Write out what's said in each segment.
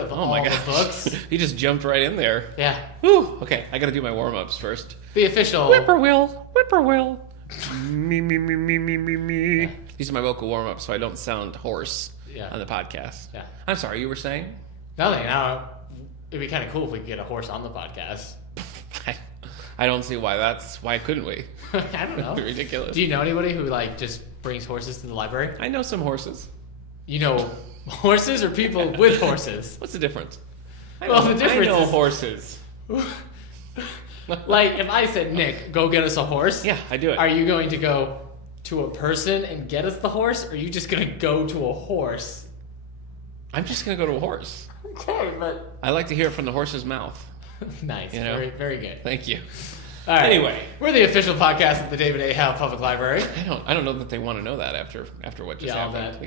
of all the books. You just jumped right in there. Yeah. Whew. Okay, I got to do my warm-ups first. The official... Whippoorwill. Me. These are my vocal warm-ups so I don't sound hoarse on the podcast. Yeah. I'm sorry, you were saying? Nothing. Now, it'd be kind of cool if we could get a horse on the podcast. I don't see why couldn't we? I don't know. Ridiculous. Do you know anybody who just brings horses to the library? I know some horses. You know horses or people with horses? What's the difference? The difference I know is horses. If I said, Nick, go get us a horse. Yeah, I do it. Are you going to go to a person and get us the horse, or are you just going to go to a horse? I'm just going to go to a horse. Okay, but... I like to hear it from the horse's mouth. Nice. Very, very good. Thank you. All right. Anyway, we're the official podcast of the David A. Howe Public Library. I don't know that they want to know that after what just happened.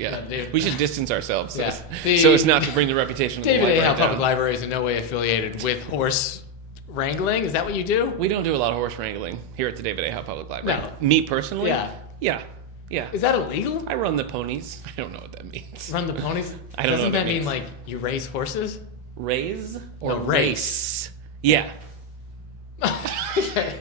We should distance ourselves so as not to bring the reputation of the David library A. Howe down. Public Library is in no way affiliated with horse wrangling. Is that what you do? We don't do a lot of horse wrangling here at the David A. Howe Public Library. No. Me personally? Yeah. Is that illegal? I run the ponies. I don't know what that means. Run the ponies? I don't know Doesn't what that means. mean you raise horses? Raise or No, race? Yeah. Okay.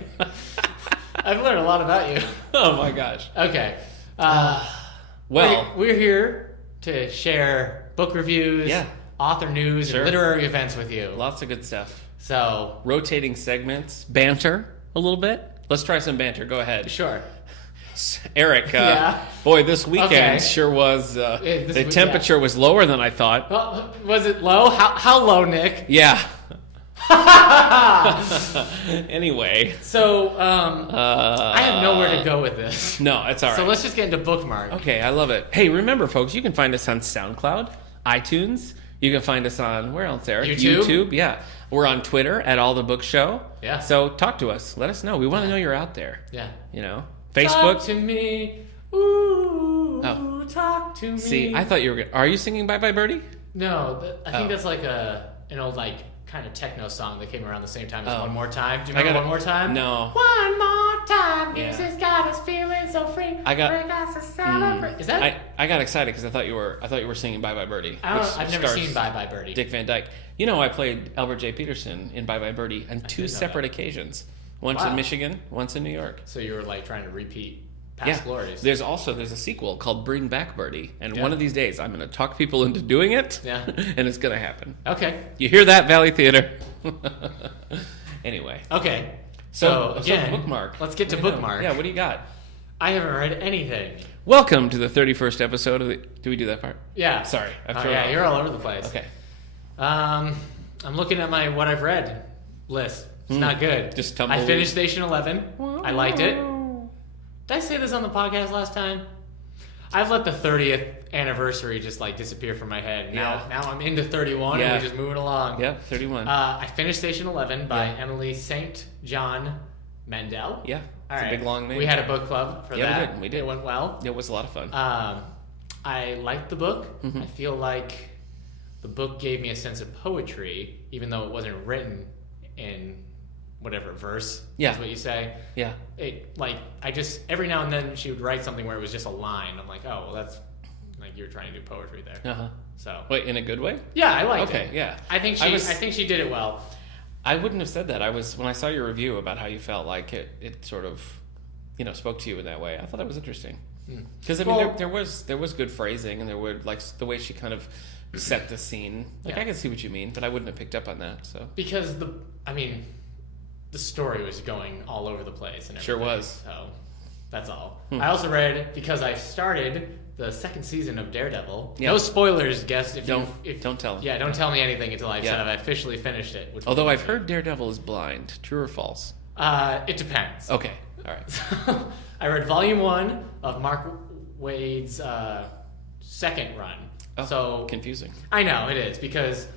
I've learned a lot about you. Oh my gosh. Okay. Well, we're here to share book reviews, author news, and literary events with you. Lots of good stuff. So, rotating segments, banter a little bit. Let's try some banter. Go ahead. Sure. Eric, boy, this weekend sure was. The temperature was lower than I thought. Well, was it low? How low, Nick? Yeah. Anyway. So, I have nowhere to go with this. No, it's all right. So let's just get into bookmark. Okay, I love it. Hey, remember, folks, you can find us on SoundCloud, iTunes. You can find us on, where else, Eric? YouTube. Yeah. We're on Twitter at All the Book Show. Yeah. So talk to us. Let us know. We want to know you're out there. Yeah. Facebook. Talk to me. Ooh, talk to me. See, I thought you were are you singing Bye Bye Birdie? No, I think that's an old kind of techno song that came around the same time as One More Time. Do you remember One More Time? No. One more time, music's got us feeling so free. Bring us a celebrate. Is that? I got excited because I thought you were singing Bye Bye Birdie. I've never seen Bye Bye Birdie. Dick Van Dyke. I played Albert J. Peterson in Bye Bye Birdie on two separate occasions. Once in Michigan, once in New York. So you were trying to repeat past glories. There's a sequel called Bring Back Birdie, and one of these days I'm going to talk people into doing it. Yeah. And it's going to happen. Okay. You hear that, Valley Theater? Anyway. Okay. So again, bookmark. Let's get to bookmark. Yeah. What do you got? I haven't read anything. Welcome to the 31st episode of the. Do we do that part? Yeah. Sorry. You're all over the place. Okay. I'm looking at my what I've read list. It's not good. Just tumbleweed. I finished Station 11. I liked it. Did I say this on the podcast last time? I've let the 30th anniversary just disappear from my head. Now I'm into 31 and we're just moving along. Yep, 31. I finished Station 11 by Emily St. John Mandel. Yeah, it's a big long name. We had a book club for that. We did. It went well. It was a lot of fun. I liked the book. Mm-hmm. I feel like the book gave me a sense of poetry, even though it wasn't written in whatever verse is what you say. Yeah. It I just every now and then she would write something where it was just a line. I'm like, oh well, that's you're trying to do poetry there. Uh huh. So wait, in a good way? Yeah, I liked it. Okay, yeah. I think she did it well. I wouldn't have said that. When I saw your review about how you felt like it sort of, spoke to you in that way. I thought that was interesting. Because there was good phrasing, and there were the way she kind of set the scene. I can see what you mean, but I wouldn't have picked up on that. So because the story was going all over the place and everything. Sure was. So that's all. I also read, because I started the second season of Daredevil. No spoilers, guest. Don't tell them. Yeah, don't tell me anything until I've said I've officially finished it. Although I've heard Daredevil is blind. True or false? It depends. Okay. All right. I read Volume 1 of Mark Waid's second run. Oh, so confusing. I know, it is, because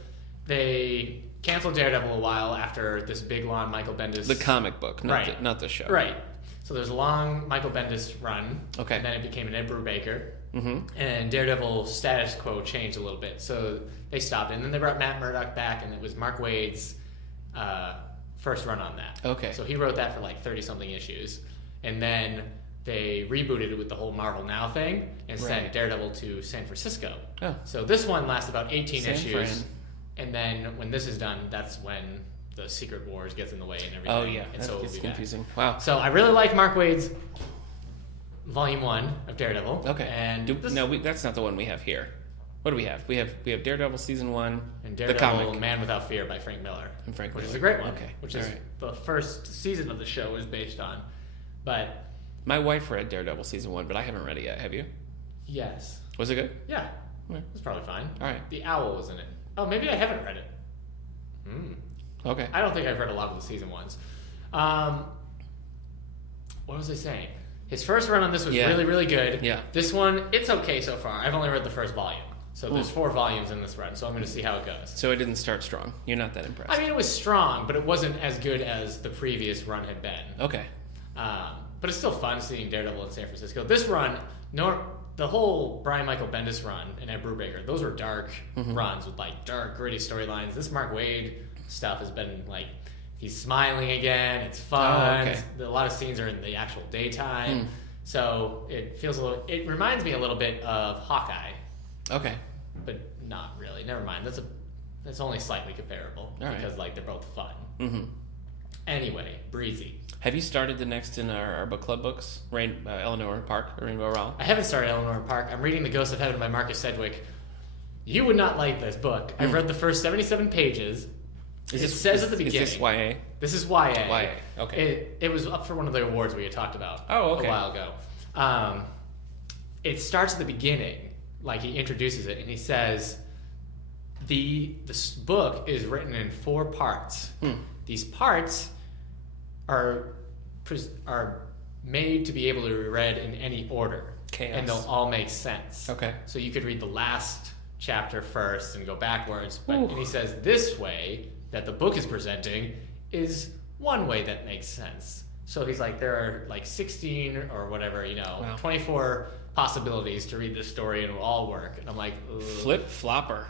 they canceled Daredevil a while after this big long Michael Bendis... The comic book, not the show. Right. So there's a long Michael Bendis run. Okay. And then it became an Ed Brubaker. Mm-hmm. And Daredevil's status quo changed a little bit. So they stopped. And then they brought Matt Murdock back, and it was Mark Waid's first run on that. Okay. So he wrote that for 30-something issues. And then they rebooted it with the whole Marvel Now thing and sent Daredevil to San Francisco. Oh. So this one lasts about 18 issues. And then when this is done, that's when the Secret Wars gets in the way and everything. Oh, yeah. And That gets confusing. Wow. So I really like Mark Waid's Volume 1 of Daredevil. Okay. And that's not the one we have here. What do we have? We have Daredevil Season 1, and Daredevil, the comic. Man Without Fear by Frank Miller. Which is a great one. Okay. Which is the first season of the show is based on. But my wife read Daredevil Season 1, but I haven't read it yet. Have you? Yes. Was it good? Yeah. It was probably fine. All right. The owl was in it. Oh, maybe I haven't read it. Okay. I don't think I've read a lot of the season ones. What was I saying? His first run on this was really, really good. Yeah. This one, it's okay so far. I've only read the first volume. So there's 4 volumes in this run, so I'm going to see how it goes. So it didn't start strong. You're not that impressed. I mean, it was strong, but it wasn't as good as the previous run had been. Okay. But it's still fun seeing Daredevil in San Francisco. This run, the whole Brian Michael Bendis run and Ed Brubaker, those were dark runs with like dark, gritty storylines. This Mark Waid stuff has been like, he's smiling again. It's fun. Oh, okay. A lot of scenes are in the actual daytime. So it feels it reminds me a little bit of Hawkeye. Okay. But not really. Never mind. That's only slightly comparable because like they're both fun. Mm-hmm. Anyway, breezy. Have you started the next in our book club books? Eleanor Park, Rainbow Rowell? I haven't started Eleanor Park. I'm reading The Ghost of Heaven by Marcus Sedgwick. You would not like this book. I've read the first 77 pages. It says at the beginning. Is this YA? This is YA. YA, okay. It was up for one of the awards we had talked about a while ago. It starts at the beginning, like he introduces it, and he says, this book is written in 4 parts. These parts are made to be able to be read in any order. Chaos. And they'll all make sense. Okay. So you could read the last chapter first and go backwards. And he says this way that the book is presenting is one way that makes sense. So he's like, there are like 16 or whatever, 24 possibilities to read this story and it'll all work. And I'm like, ugh. Flip flopper.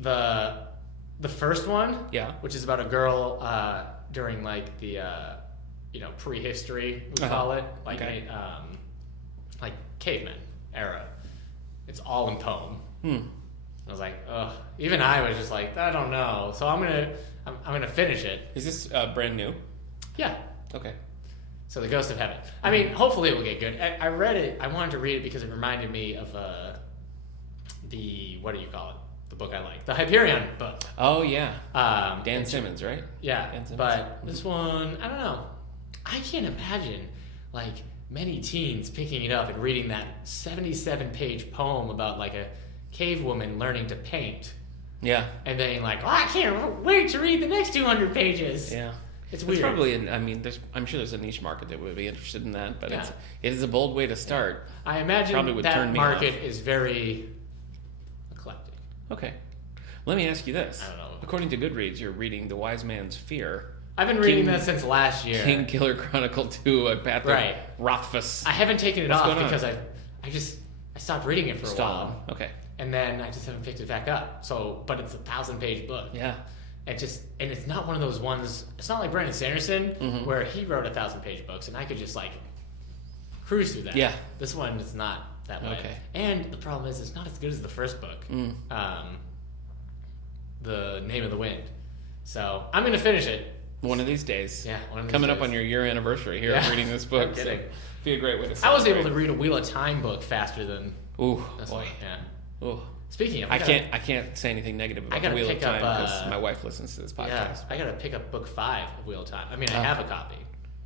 The first one, which is about a girl during like the prehistory, we call it, like caveman era. It's all in poem. I was like, ugh. Even I was just like, I don't know. So I'm gonna finish it. Is this brand new? Yeah. Okay. So The Ghost of Heaven. I mean, hopefully it will get good. I read it. I wanted to read it because it reminded me of what do you call it? The book I like, the Hyperion book. Oh yeah. Dan Simmons, right? Yeah. But this one, I don't know. I can't imagine like many teens picking it up and reading that 77-page poem about like a cave woman learning to paint. Yeah. And being like, I can't wait to read the next 200 pages. Yeah. It's weird. Probably, I'm sure there's a niche market that would be interested in that, but it is a bold way to start. I imagine that market is very eclectic. Okay. Let me ask you this. I don't know. According to Goodreads, you're reading The Wise Man's Fear. I've been reading that since last year. King Killer Chronicle 2 by Patrick Rothfuss. I haven't taken it off because I stopped reading it for a while. Okay. And then I just haven't picked it back up. So, but it's a 1,000-page book. Yeah. And it's not one of those ones. It's not like Brandon Sanderson where he wrote 1,000-page books and I could just like cruise through that. Yeah. This one is not that way. Okay. And the problem is it's not as good as the first book. The Name of the Wind. So I'm gonna finish it. One of these days. Yeah. Coming up on your year anniversary here of reading this book. I'm kidding. So be a great way to celebrate. I was able to read a Wheel of Time book faster than this one. Yeah. Ooh. Speaking of, I can't say anything negative about the Wheel of Time because my wife listens to this podcast. Yeah, I gotta pick up book 5 of Wheel of Time. I mean, I have a copy.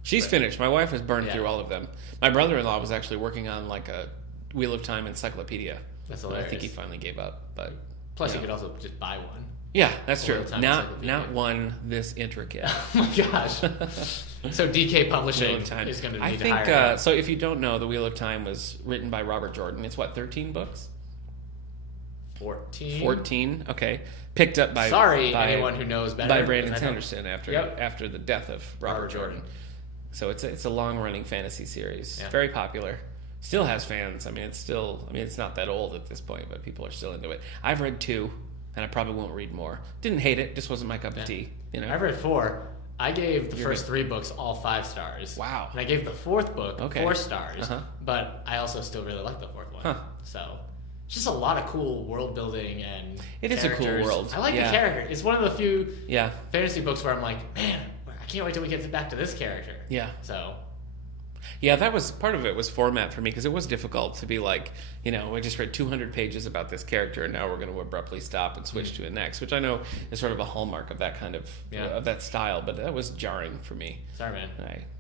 She's finished. My wife has burned through all of them. My brother-in-law was actually working on like a Wheel of Time encyclopedia. That's hilarious. I think he finally gave up. But plus, you could also just buy one. Yeah, that's true. Not one this intricate. Oh my gosh. So DK Publishing is going to need to hire so if you don't know, The Wheel of Time was written by Robert Jordan. It's 13 books? 14, okay. Picked up by anyone who knows better. By Brandon Sanderson after the death of Robert Jordan. So it's a long-running fantasy series. Yeah. Very popular. Still has fans. I mean, it's not that old at this point, but people are still into it. I've read 2. And I probably won't read more. Didn't hate it, just wasn't my cup of tea. I've read 4. I gave the first 3 books all 5 stars. Wow. And I gave the 4th book 4 stars. But I also still really like the 4th one. So just a lot of cool world building and it is a cool world. I like the character. It's one of the few fantasy books where I'm like, man, I can't wait till we get back to this character. Yeah. So. Yeah, that was part of it was format for me because it was difficult to be like, I just read 200 pages about this character and now we're going to abruptly stop and switch to the next, which I know is sort of a hallmark of that kind of of that style, but that was jarring for me. Sorry, man.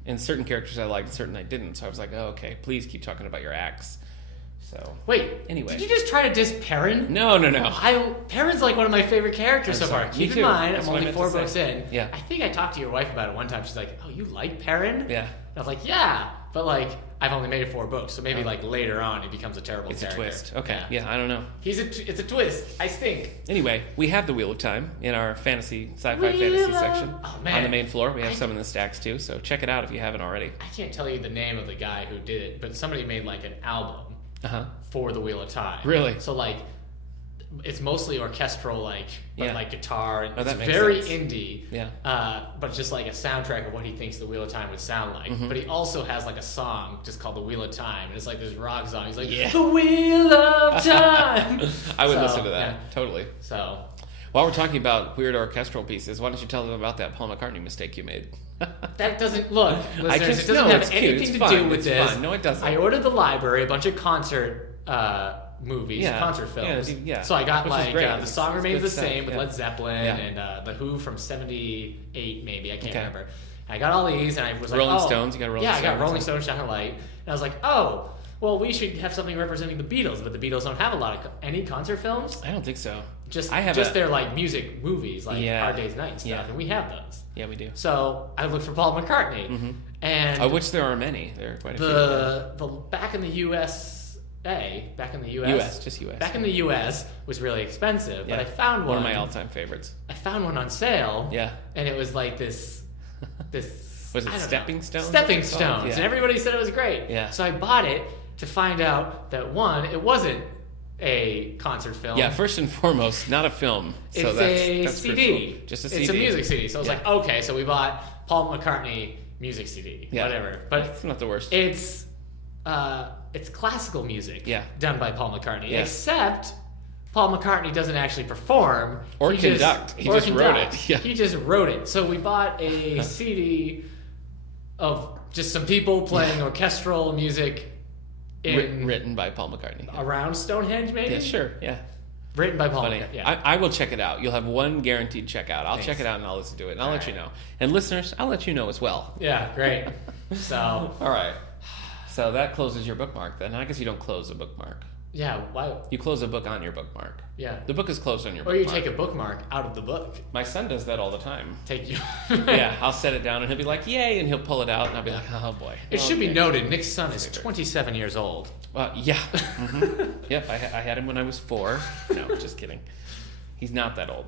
And certain characters I liked, certain I didn't, so I was like, oh, okay, please keep talking about your axe. So wait, anyway, did you just try to diss Perrin? No. Perrin's like one of my favorite characters so far. Keep in mind, I'm only 4 books in. Yeah. I think I talked to your wife about it one time. She's like, "Oh, you like Perrin?" Yeah. And I was like, "Yeah," but like I've only made 4 books, so maybe like later on it becomes a terrible character. It's a twist. Okay. Yeah, I don't know. It's a twist. I stink. Anyway, we have the Wheel of Time in our sci-fi fantasy section. Oh, man. On the main floor. We have some in the stacks too, so check it out if you haven't already. I can't tell you the name of the guy who did it, but somebody made like an album for the Wheel of Time. Really? So like, it's mostly orchestral, but like guitar. And it's that makes very sense. indie. Yeah. But just like a soundtrack of what he thinks the Wheel of Time would sound like. Mm-hmm. But he also has like a song just called the Wheel of Time, and it's like this rock song. He's like, the Wheel of Time. I would listen to that. Yeah. Totally. So. While we're talking about weird orchestral pieces, why don't you tell them about that Paul McCartney mistake you made? That doesn't look. Listeners, it doesn't have anything to do with this. Fun. No, it doesn't. I ordered the library a bunch of concert movies, concert films. Yeah. So I got Which The Song Remains the Same with yeah. Led Zeppelin and The Who from '78, maybe I can't remember. I got all these, and I was like, Rolling Stones. You got Rolling Stones. Yeah, I got Rolling Stones, Shine a Light, and I was like, oh. Well, we should have something representing the Beatles, but the Beatles don't have a lot of any concert films. I don't think so. Just their like music movies, like Hard Day's Night and stuff, and we have those. Yeah, we do. So I looked for Paul McCartney, and of which there are many. There are quite a few. The back in the US, back in the US was really expensive, but I found one of my all-time favorites. I found one on sale. Yeah, and it was like this. Was it Stepping Stones? Stepping Stones, and everybody said it was great. Yeah. So I bought it to find out that one, it wasn't a concert film. Yeah, first and foremost, not a film. It's so that's CD. Crucial. Just a CD. It's a music CD. So I was like, okay, so we bought Paul McCartney music CD, whatever. But it's not the worst. It's classical music done by Paul McCartney, except Paul McCartney doesn't actually perform or conduct. He just wrote it. Yeah. He just wrote it. So we bought a CD of just some people playing orchestral music written by Paul McCartney. Around Stonehenge, maybe? Yeah, sure. Yeah. Written by Paul McCartney. Yeah. I will check it out. You'll have one guaranteed checkout. I'll check it out and I'll listen to it. And I'll let you know. And listeners, I'll let you know as well. Yeah, great. So. All right. So that closes your bookmark then. I guess you don't close a bookmark. Yeah, why? You close a book on your bookmark. Yeah. The book is closed on your bookmark. Or bookmark. you take a bookmark out of the book. My son does that all the time. Take you. Yeah, I'll set it down and he'll be like, yay, and he'll pull it out and I'll be like, oh boy. It should be noted, Nick's son is 27 years old. Yeah. Mm-hmm. Yep, I had him when I was 4. No, just kidding. He's not that old.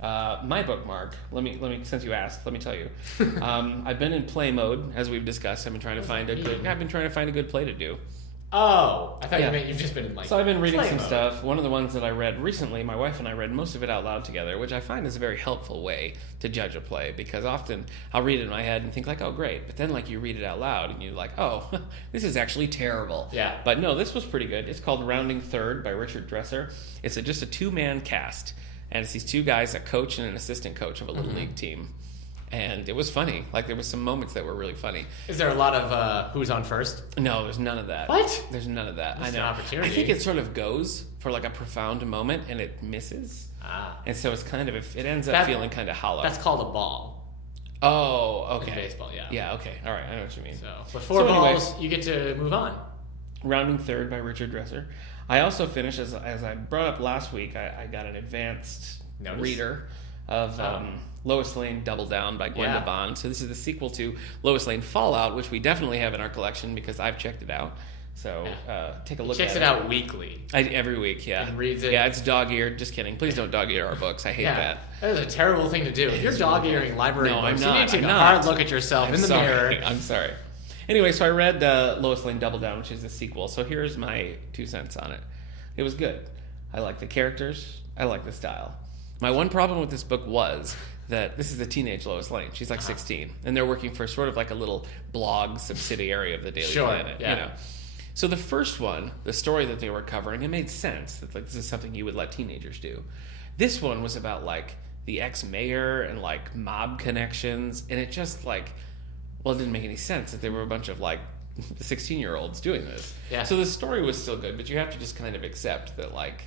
My bookmark, let me since you asked, let me tell you. I've been in play mode, as we've discussed. I've been trying to find a good play to do. Oh, I thought you meant you've just been So I've been reading some stuff. One of the ones that I read recently, my wife and I read most of it out loud together, which I find is a very helpful way to judge a play, because often I'll read it in my head and think like, oh great, but then like you read it out loud and you're like, oh, this is actually terrible. Yeah. But no, this was pretty good. It's called Rounding Third by Richard Dresser. It's just a 2-man cast, and it's these 2 guys, a coach and an assistant coach of a little league team. And it was funny. Like, there was some moments that were really funny. Is there a lot of who's on first? No, there's none of that. What? There's none of that. That's I know. an opportunity. I think it sort of goes for like a profound moment and it misses. And so it's kind of, it ends up feeling kind of hollow. That's called a ball. Oh, okay. In baseball, yeah. Yeah, okay. All right, I know what you mean. So, with 4 balls, you get to move on. Rounding Third by Richard Dresser. I also finished, as I brought up last week, I got an advanced reader of Lois Lane Double Down by Gwenda Bond. So this is the sequel to Lois Lane Fallout, which we definitely have in our collection because I've checked it out. So take a look at it. Checks it out weekly. Every week, yeah. And reads it. Yeah, it's dog-eared. Just kidding. Please don't dog-ear our books. I hate that. That is a terrible thing to do. If you're dog-earing library books, you need to take a hard look at yourself in the mirror. I'm sorry. Anyway, so I read Lois Lane Double Down, which is the sequel. So here's my 2 cents on it. It was good. I like the characters. I like the style. My one problem with this book was that this is the teenage Lois Lane. She's like 16, and they're working for sort of like a little blog subsidiary of the Daily Planet. Yeah. You know, So the first one, the story that they were covering, it made sense that like this is something you would let teenagers do. This one was about like the ex-mayor and like mob connections, and it just like, well, it didn't make any sense that there were a bunch of like 16-year-olds doing this. Yeah. So the story was still good, but you have to just kind of accept that like,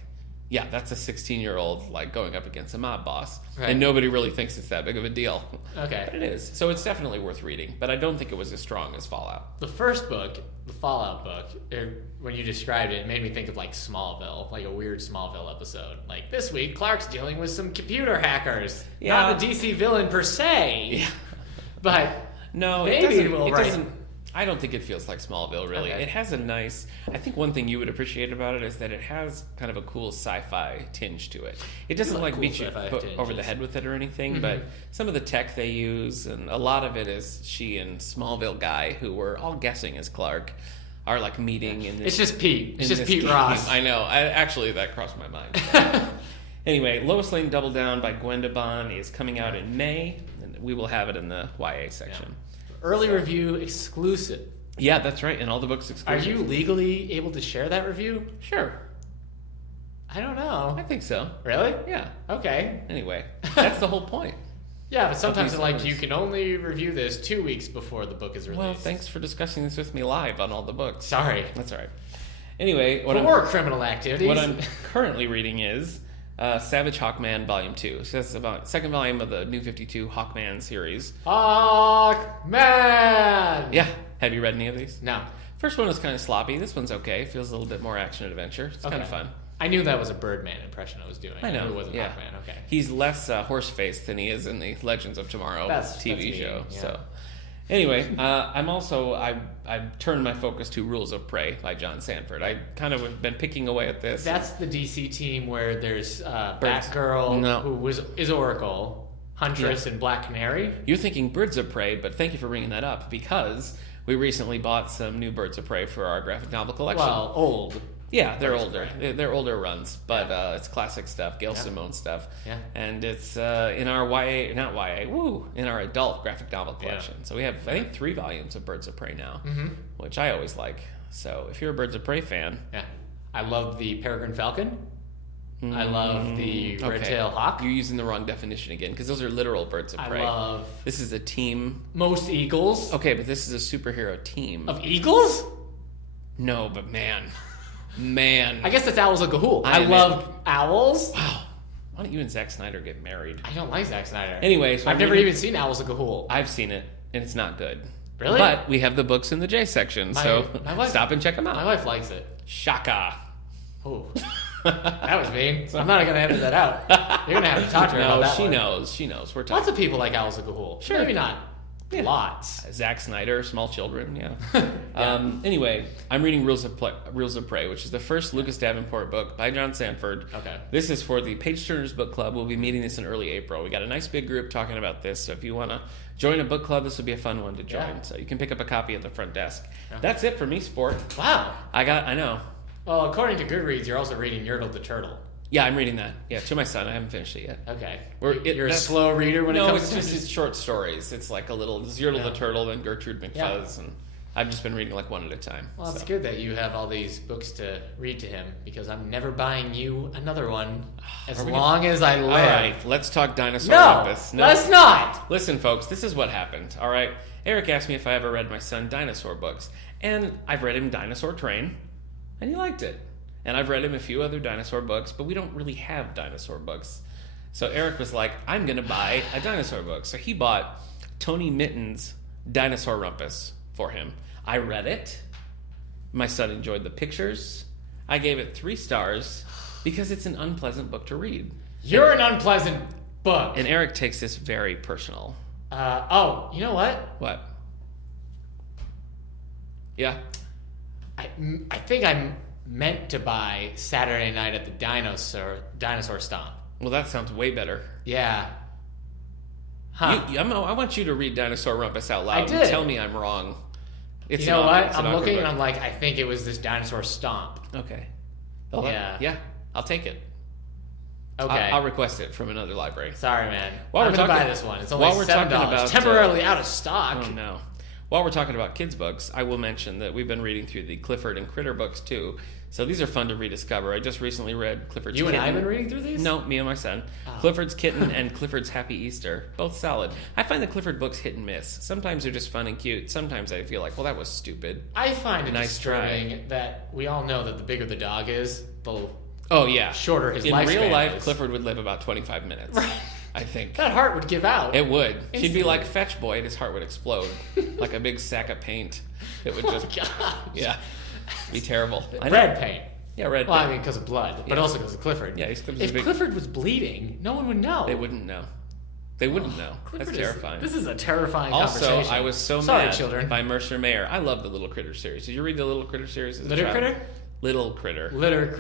yeah, that's a 16-year-old like going up against a mob boss, right. And nobody really thinks it's that big of a deal. Okay. But it is. So it's definitely worth reading, but I don't think it was as strong as Fallout. The first book, the Fallout book, when you described it, it made me think of like Smallville, like a weird Smallville episode. Like this week, Clark's dealing with some computer hackers. Yeah. Not a DC villain per se. Yeah. But no, maybe it we'll doesn't. I don't think it feels like Smallville, really. Okay. It has a nice... I think one thing you would appreciate about it is that it has kind of a cool sci-fi tinge to it. It doesn't like cool beat you over the head with it or anything, but some of the tech they use, and a lot of it is she and Smallville guy, who we're all guessing is Clark, are like meeting in this... It's just Pete. It's just Pete Ross. I know. Actually, that crossed my mind. Anyway, Lois Lane Double Down by Gwen DeBon is coming out in May, and we will have it in the YA section. Yeah. Early review exclusive. Yeah, that's right. And all the books exclusive. Are you legally able to share that review? Sure. I don't know. I think so. Really? Yeah. Okay. Anyway, that's the whole point. Yeah, but sometimes it's like you can only review this 2 weeks before the book is released. Well, thanks for discussing this with me live on all the books. Sorry. That's all right. Anyway, more criminal activities. What I'm currently reading is Savage Hawkman Volume 2. So that's about second volume of the New 52 Hawkman series. Hawkman! Yeah. Have you read any of these? No. First one was kind of sloppy. This one's okay. Feels a little bit more action adventure. It's kind of fun. I knew that was a Birdman impression I was doing. I know. It wasn't Hawkman. Okay. He's less horse-faced than he is in the Legends of Tomorrow TV show. Yeah. So, anyway, I've turned my focus to Rules of Prey by John Sanford. I kind of have been picking away at this. That's the DC team where there's Batgirl, who is Oracle, Huntress, and Black Canary. You're thinking Birds of Prey, but thank you for bringing that up because we recently bought some new Birds of Prey for our graphic novel collection. Well, old. Yeah, they're older. They're older runs, but it's classic stuff, Gail Simone stuff. Yeah. And it's in our in our adult graphic novel collection. Yeah. So we have, I think, 3 volumes of Birds of Prey now, which I always like. So if you're a Birds of Prey fan... Yeah. I love the Peregrine Falcon. I love the Red-tailed Hawk. You're using the wrong definition again, because those are literal Birds of Prey. This is a team... Most eagles. Okay, but this is a superhero team. Of eagles? No, but man... I guess that's Owls of Ga'Hoole. I love owls. Wow. Why don't you and Zack Snyder get married? I don't like Zack Snyder. Anyway, so I've never even seen Owls of Ga'Hoole. I've seen it, and it's not good. Really? But we have the books in the J section, so stop and check them out. My wife likes it. Shaka. Oh. That was mean. I'm not going to edit that out. You're going to have to talk to her about that. She knows. She knows. We're talking. Lots of people like Owls of Ga'Hoole. Sure. Maybe not. Yeah. Lots. Zack Snyder, Small Children, yeah. Anyway, I'm reading Rules of Prey, which is the first Lucas Davenport book by John Sanford. Okay. This is for the Page Turners Book Club. We'll be meeting this in early April. We got a nice big group talking about this, so if you want to join a book club, this would be a fun one to join. Yeah. So you can pick up a copy at the front desk. Yeah. That's it for me, Sport. Wow. I know. Well, according to Goodreads, you're also reading Yertle the Turtle. Yeah, I'm reading that. Yeah, to my son. I haven't finished it yet. Okay. You're a slow reader when it comes to... No, it's short stories. It's like a little Yertle the Turtle, then Gertrude McFuzz, and I've just been reading like one at a time. Well, it's good that you have all these books to read to him, because I'm never buying you another one as long as I live. All right, let's talk Dinosaur Rumpus. No, let's not! Listen, folks, this is what happened, all right? Eric asked me if I ever read my son dinosaur books, and I've read him Dinosaur Train, and he liked it. And I've read him a few other dinosaur books, but we don't really have dinosaur books. So Eric was like, I'm going to buy a dinosaur book. So he bought Tony Mitten's Dinosaur Rumpus for him. I read it. My son enjoyed the pictures. I gave it 3 stars because it's an unpleasant book to read. You're an unpleasant book. And Eric takes this very personal. You know what? What? Yeah? I think I'm meant to buy Saturday Night at the Dinosaur Stomp. Well, that sounds way better. Yeah. Huh. I want you to read Dinosaur Rumpus out loud and tell me I'm wrong. You know what? I'm looking and I'm like, I think it was this Dinosaur Stomp. Okay. Yeah. I'll take it. Okay. I'll request it from another library. Sorry, man. I'm going to buy this one. It's only $7. Temporarily out of stock. Oh, no. while we're talking about kids' books, I will mention that we've been reading through the Clifford and Critter books, too. So these are fun to rediscover. I just recently read Clifford's Kitten. You and I have been reading through these? No, me and my son. Oh. Clifford's Kitten and Clifford's Happy Easter. Both solid. I find the Clifford books hit and miss. Sometimes they're just fun and cute. Sometimes I feel like, well, that was stupid. I find it disturbing that we all know that the bigger the dog is, the shorter his lifespan is. In real life, Clifford would live about 25 minutes. Right. I think. That heart would give out. It would. Instantly. She'd be like Fetch Boy and his heart would explode. Like a big sack of paint. It would just... Yeah. Be terrible. Red paint. Yeah, red paint. Well, I mean, because of blood, but also because of Clifford. Yeah, if Clifford was bleeding, no one would know. They wouldn't know. They wouldn't know. That's terrifying. This is a terrifying conversation. Also, I was so mad by Mercer Mayer. I love the Little Critter series. Did you read the Little Critter series? Litter Critter? Little Critter.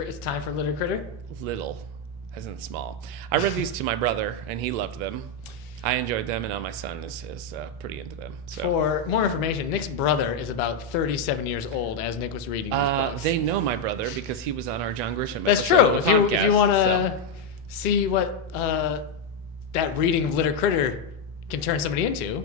It's time for Litter Critter? Little, as in small. I read these to my brother, and he loved them. I enjoyed them, and now my son is pretty into them. So. For more information, Nick's brother is about 37 years old as Nick was reading these books. They know my brother because he was on our John Grisham That's true. If you want to see what that reading of Litter Critter can turn somebody into,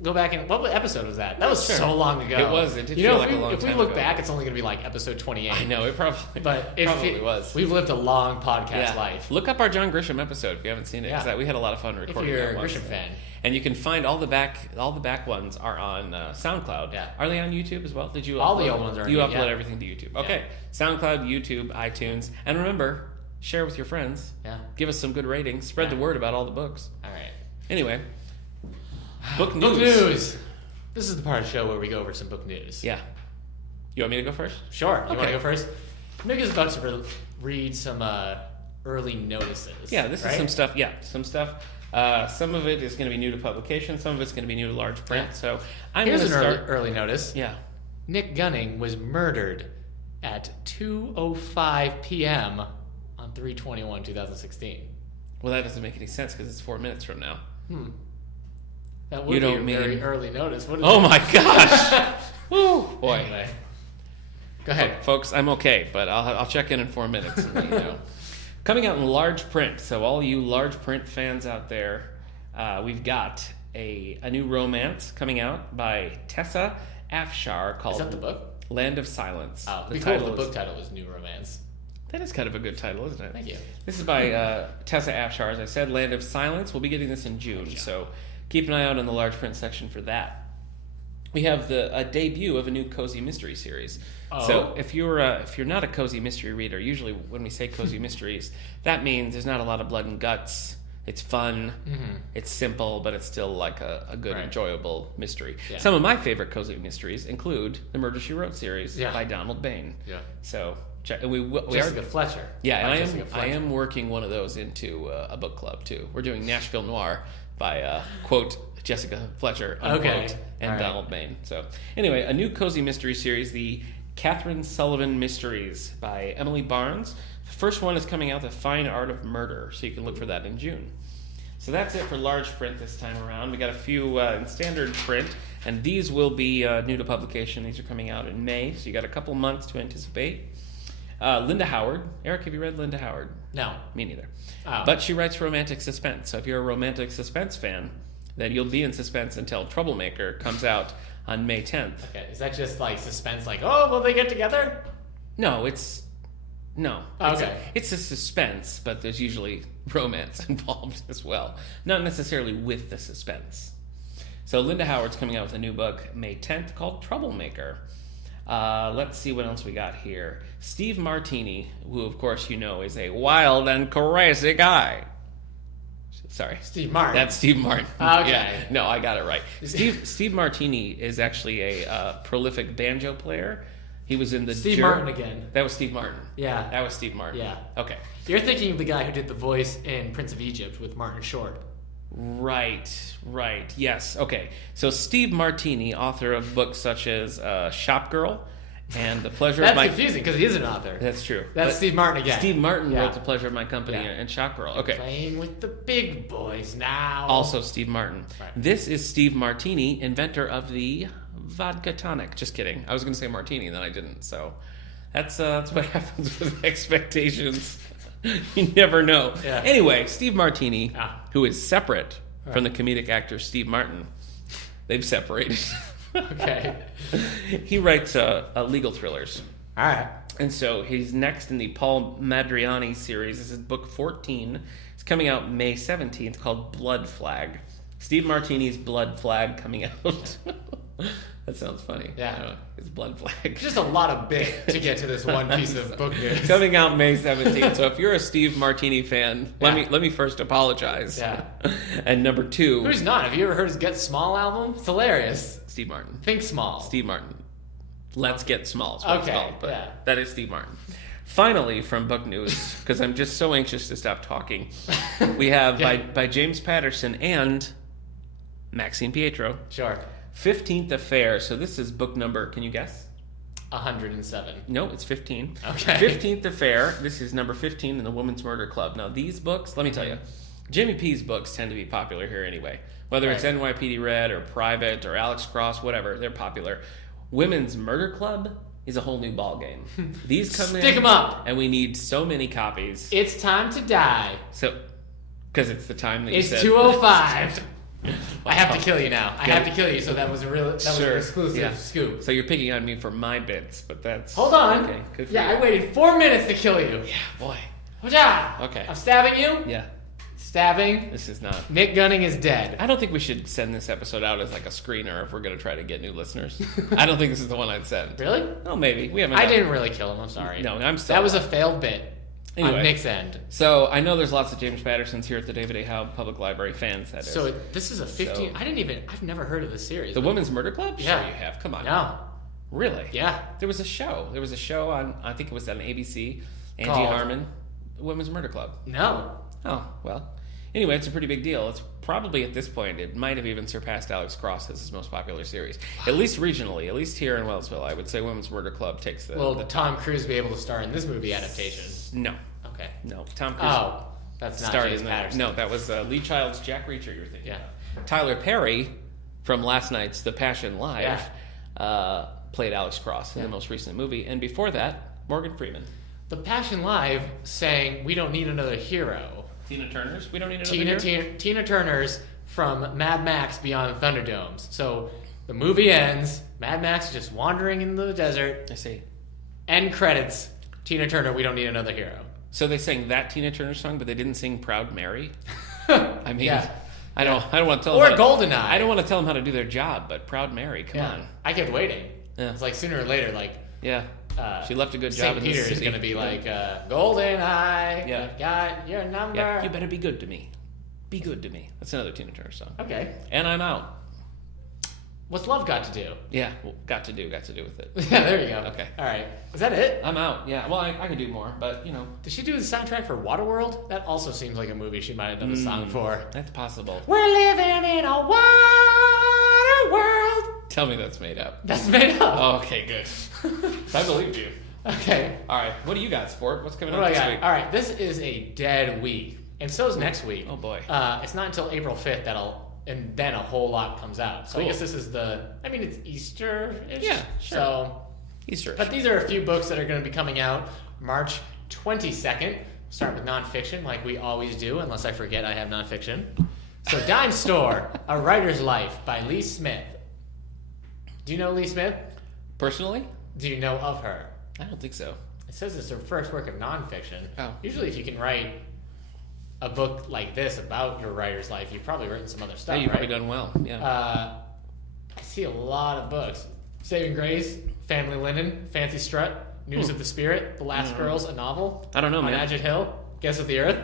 go back and... What episode was that? That was so long ago. It was. It did feel like a long time ago. If we look back, it's only going to be like episode 28. I know, it probably was. We've lived a long podcast life. Look up our John Grisham episode if you haven't seen it, because we had a lot of fun recording if you're that a Grisham fan. And you can find all the back ones are on SoundCloud. Yeah. Are they on YouTube as well? Did you all the old ones are on YouTube. You upload everything to YouTube. Okay. SoundCloud, YouTube, iTunes. And remember, share with your friends. Yeah. Give us some good ratings. Spread the word about all the books. All right. Anyway, book news. Book news. This is the part of the show where we go over some book news. Yeah. You want me to go first? Sure. You want to go first? Nick is about to read some early notices. Yeah, this is some stuff. Yeah, some stuff. Some of it is going to be new to publication. Some of it's going to be new to large print. Yeah. So I'm going to start. Early notice. Yeah. Nick Gunning was murdered at 2:05 p.m. on 3/21/2016. Well, that doesn't make any sense because it's 4 minutes from now. That would be a very early notice. My gosh! Woo, boy. Anyway. Go ahead. Folks, I'm okay, but I'll check in 4 minutes and let you know. Coming out in large print, so all you large print fans out there, we've got a new romance coming out by Tessa Afshar called... Is that the book? Land of Silence. Oh, the book title is New Romance. That is kind of a good title, isn't it? Thank you. This is by Tessa Afshar, as I said, Land of Silence. We'll be getting this in June, so keep an eye out in the large print section for that. We have a debut of a new cozy mystery series. Oh. So if you're not a cozy mystery reader, usually when we say cozy mysteries, that means there's not a lot of blood and guts. It's fun. Mm-hmm. It's simple, but it's still like a good, enjoyable mystery. Yeah. Some of my favorite cozy mysteries include the Murder, She Wrote series by Donald Bain. Yeah. So Jessica Fletcher. Yeah, and I am working one of those into a book club too. We're doing Nashville Noir by quote Jessica Fletcher unquote and Donald Bain. So anyway, a new cozy mystery series, the Catherine Sullivan Mysteries by Emily Barnes. The first one is coming out, The Fine Art of Murder, so you can look for that in June. So that's it for large print this time around. We got a few in standard print, and these will be new to publication. These are coming out in May, so you got a couple months to anticipate. Linda Howard. Eric, have you read Linda Howard? No. Me neither. Oh. But she writes romantic suspense. So if you're a romantic suspense fan, then you'll be in suspense until Troublemaker comes out on May 10th. Okay. Is that just like suspense, like, oh, will they get together? No, it's a suspense, but there's usually romance involved as well. Not necessarily with the suspense. So Linda Howard's coming out with a new book May 10th called Troublemaker. Let's see what else we got here. Steve Martini, who of course you know is a wild and crazy guy. Sorry. Steve Martin. That's Steve Martin. Okay. Yeah, no, I got it right. Steve Martini is actually a prolific banjo player. He was in the... Steve Martin again. That was Steve Martin. Yeah. That was Steve Martin. Yeah. Okay. You're thinking of the guy who did the voice in Prince of Egypt with Martin Short. Right. Yes. Okay. So Steve Martini, author of books such as Shop Girl and The Pleasure of My... That's confusing because he is an author. That's true. That's Steve Martin again. Steve Martin wrote The Pleasure of My Company and Shop Girl. Okay. Playing with the big boys now. Also Steve Martin. Right. This is Steve Martini, inventor of the vodka tonic. Just kidding. I was going to say martini and then I didn't. So that's what happens with expectations. You never know. Yeah. Anyway, Steve Martini, who is separate from the comedic actor Steve Martin. They've separated. Okay. He writes legal thrillers. All right. And so he's next in the Paul Madriani series. This is book 14. It's coming out May 17th, called Blood Flag. Steve Martini's Blood Flag coming out. That sounds funny. Yeah. It's Blood Flag. Just a lot of bit to get to this one piece of book news. Coming out May 17th. So if you're a Steve Martini fan, let me first apologize. Yeah. And number 2. Who's not? Have you ever heard his Get Small album? It's hilarious. Steve Martin. Think Small. Steve Martin. Let's Get Small is what it's called. But yeah. that is Steve Martin. Finally, from book news, because I'm just so anxious to stop talking, we have by James Patterson and Maxine Pietro. Sure. 15th Affair. So this is book number, can you guess? 107. No, it's 15. Okay. 15th Affair. This is number 15 in the Women's Murder Club. Now, these books, let me tell you, Jimmy P's books tend to be popular here anyway. Whether it's NYPD Red or Private or Alex Cross, whatever, they're popular. Women's Murder Club is a whole new ball game. These come in. Stick them up. And we need so many copies. It's time to die. So, because it's the time that you it's said. It's 2:05. I have to kill you now. I have to kill you. So that was an exclusive scoop. So you're picking on me for my bits, but that's... Hold on. Okay, good for you. I waited 4 minutes to kill you. Yeah, boy. Okay. I'm stabbing you. Yeah. Stabbing. This is not... Nick Gunning is dead. I don't think we should send this episode out as like a screener if we're going to try to get new listeners. I don't think this is the one I'd send. Really? Oh, maybe. We haven't. I didn't really kill him. I'm sorry. No, I'm still... That was a failed bit. Anyway. On Nick's end. So, I know there's lots of James Pattersons here at the David A. Howe Public Library, fans, that is. So, this is a 15... I've never heard of this series. The Women's Murder Club? Yeah. Sure you have. Come on. No. Really? Yeah. There was a show. On, I think it was on ABC. Angie Harmon. The Women's Murder Club. No. Oh, well. Anyway, it's a pretty big deal. It's probably, at this point, it might have even surpassed Alex Cross as his most popular series. At least regionally. At least here in Wellsville, I would say Women's Murder Club takes the... Will Tom Cruise be able to star in this movie adaptation? No. Okay. No. Tom Cruise... Oh. That's not James Patterson. No, that was Lee Child's Jack Reacher you're thinking. Yeah. Tyler Perry, from last night's The Passion Live, played Alex Cross in the most recent movie. And before that, Morgan Freeman. The Passion Live saying, we don't need another hero. Tina Turner's? We don't need another hero? Tina Turner's from Mad Max Beyond Thunderdomes. So the movie ends, Mad Max is just wandering in the desert. I see. End credits, Tina Turner, we don't need another hero. So they sang that Tina Turner song, but they didn't sing Proud Mary? I mean, I don't want to tell them. Or Goldeneye. I don't want to tell them how to do their job, but Proud Mary, come on. I kept waiting. Yeah. It's like sooner or later, like... Yeah. She left a good job in the Peter city. is going to be like, Goldeneye, got your number. Yeah, you better be good to me. Be good to me. That's another Tina Turner song. Okay. And I'm out. What's love got to do? Yeah, well, got to do with it. Yeah, there you go. Okay. All right. Is that it? I'm out. Yeah, well, I could do more, but, you know. Did she do the soundtrack for Waterworld? That also seems like a movie she might have done a song for. That's possible. We're living in a water world. Tell me that's made up. That's made up. Oh, okay, good. I believed you. Okay. All right. What do you got, Sport? What's coming up this week? All right. This is a dead week. And so is next week. Oh, boy. It's not until April 5th and then a whole lot comes out. So cool. I guess this is it's Easter-ish. Yeah, sure. So, Easter-ish. But these are a few books that are going to be coming out March 22nd. Start with nonfiction like we always do, unless I forget I have nonfiction. So Dime Store, A Writer's Life by Lee Smith. Do you know Lee Smith? Personally? Do you know of her? I don't think so. It says it's her first work of nonfiction. Oh. Usually if you can write a book like this about your writer's life, you've probably written some other stuff, Yeah, you've right? probably done well, yeah. I see a lot of books. Saving Grace, Family Linen, Fancy Strut, News of the Spirit, The Last Girls, a novel. I don't know, man. On Agate Hill, Guess of the Earth.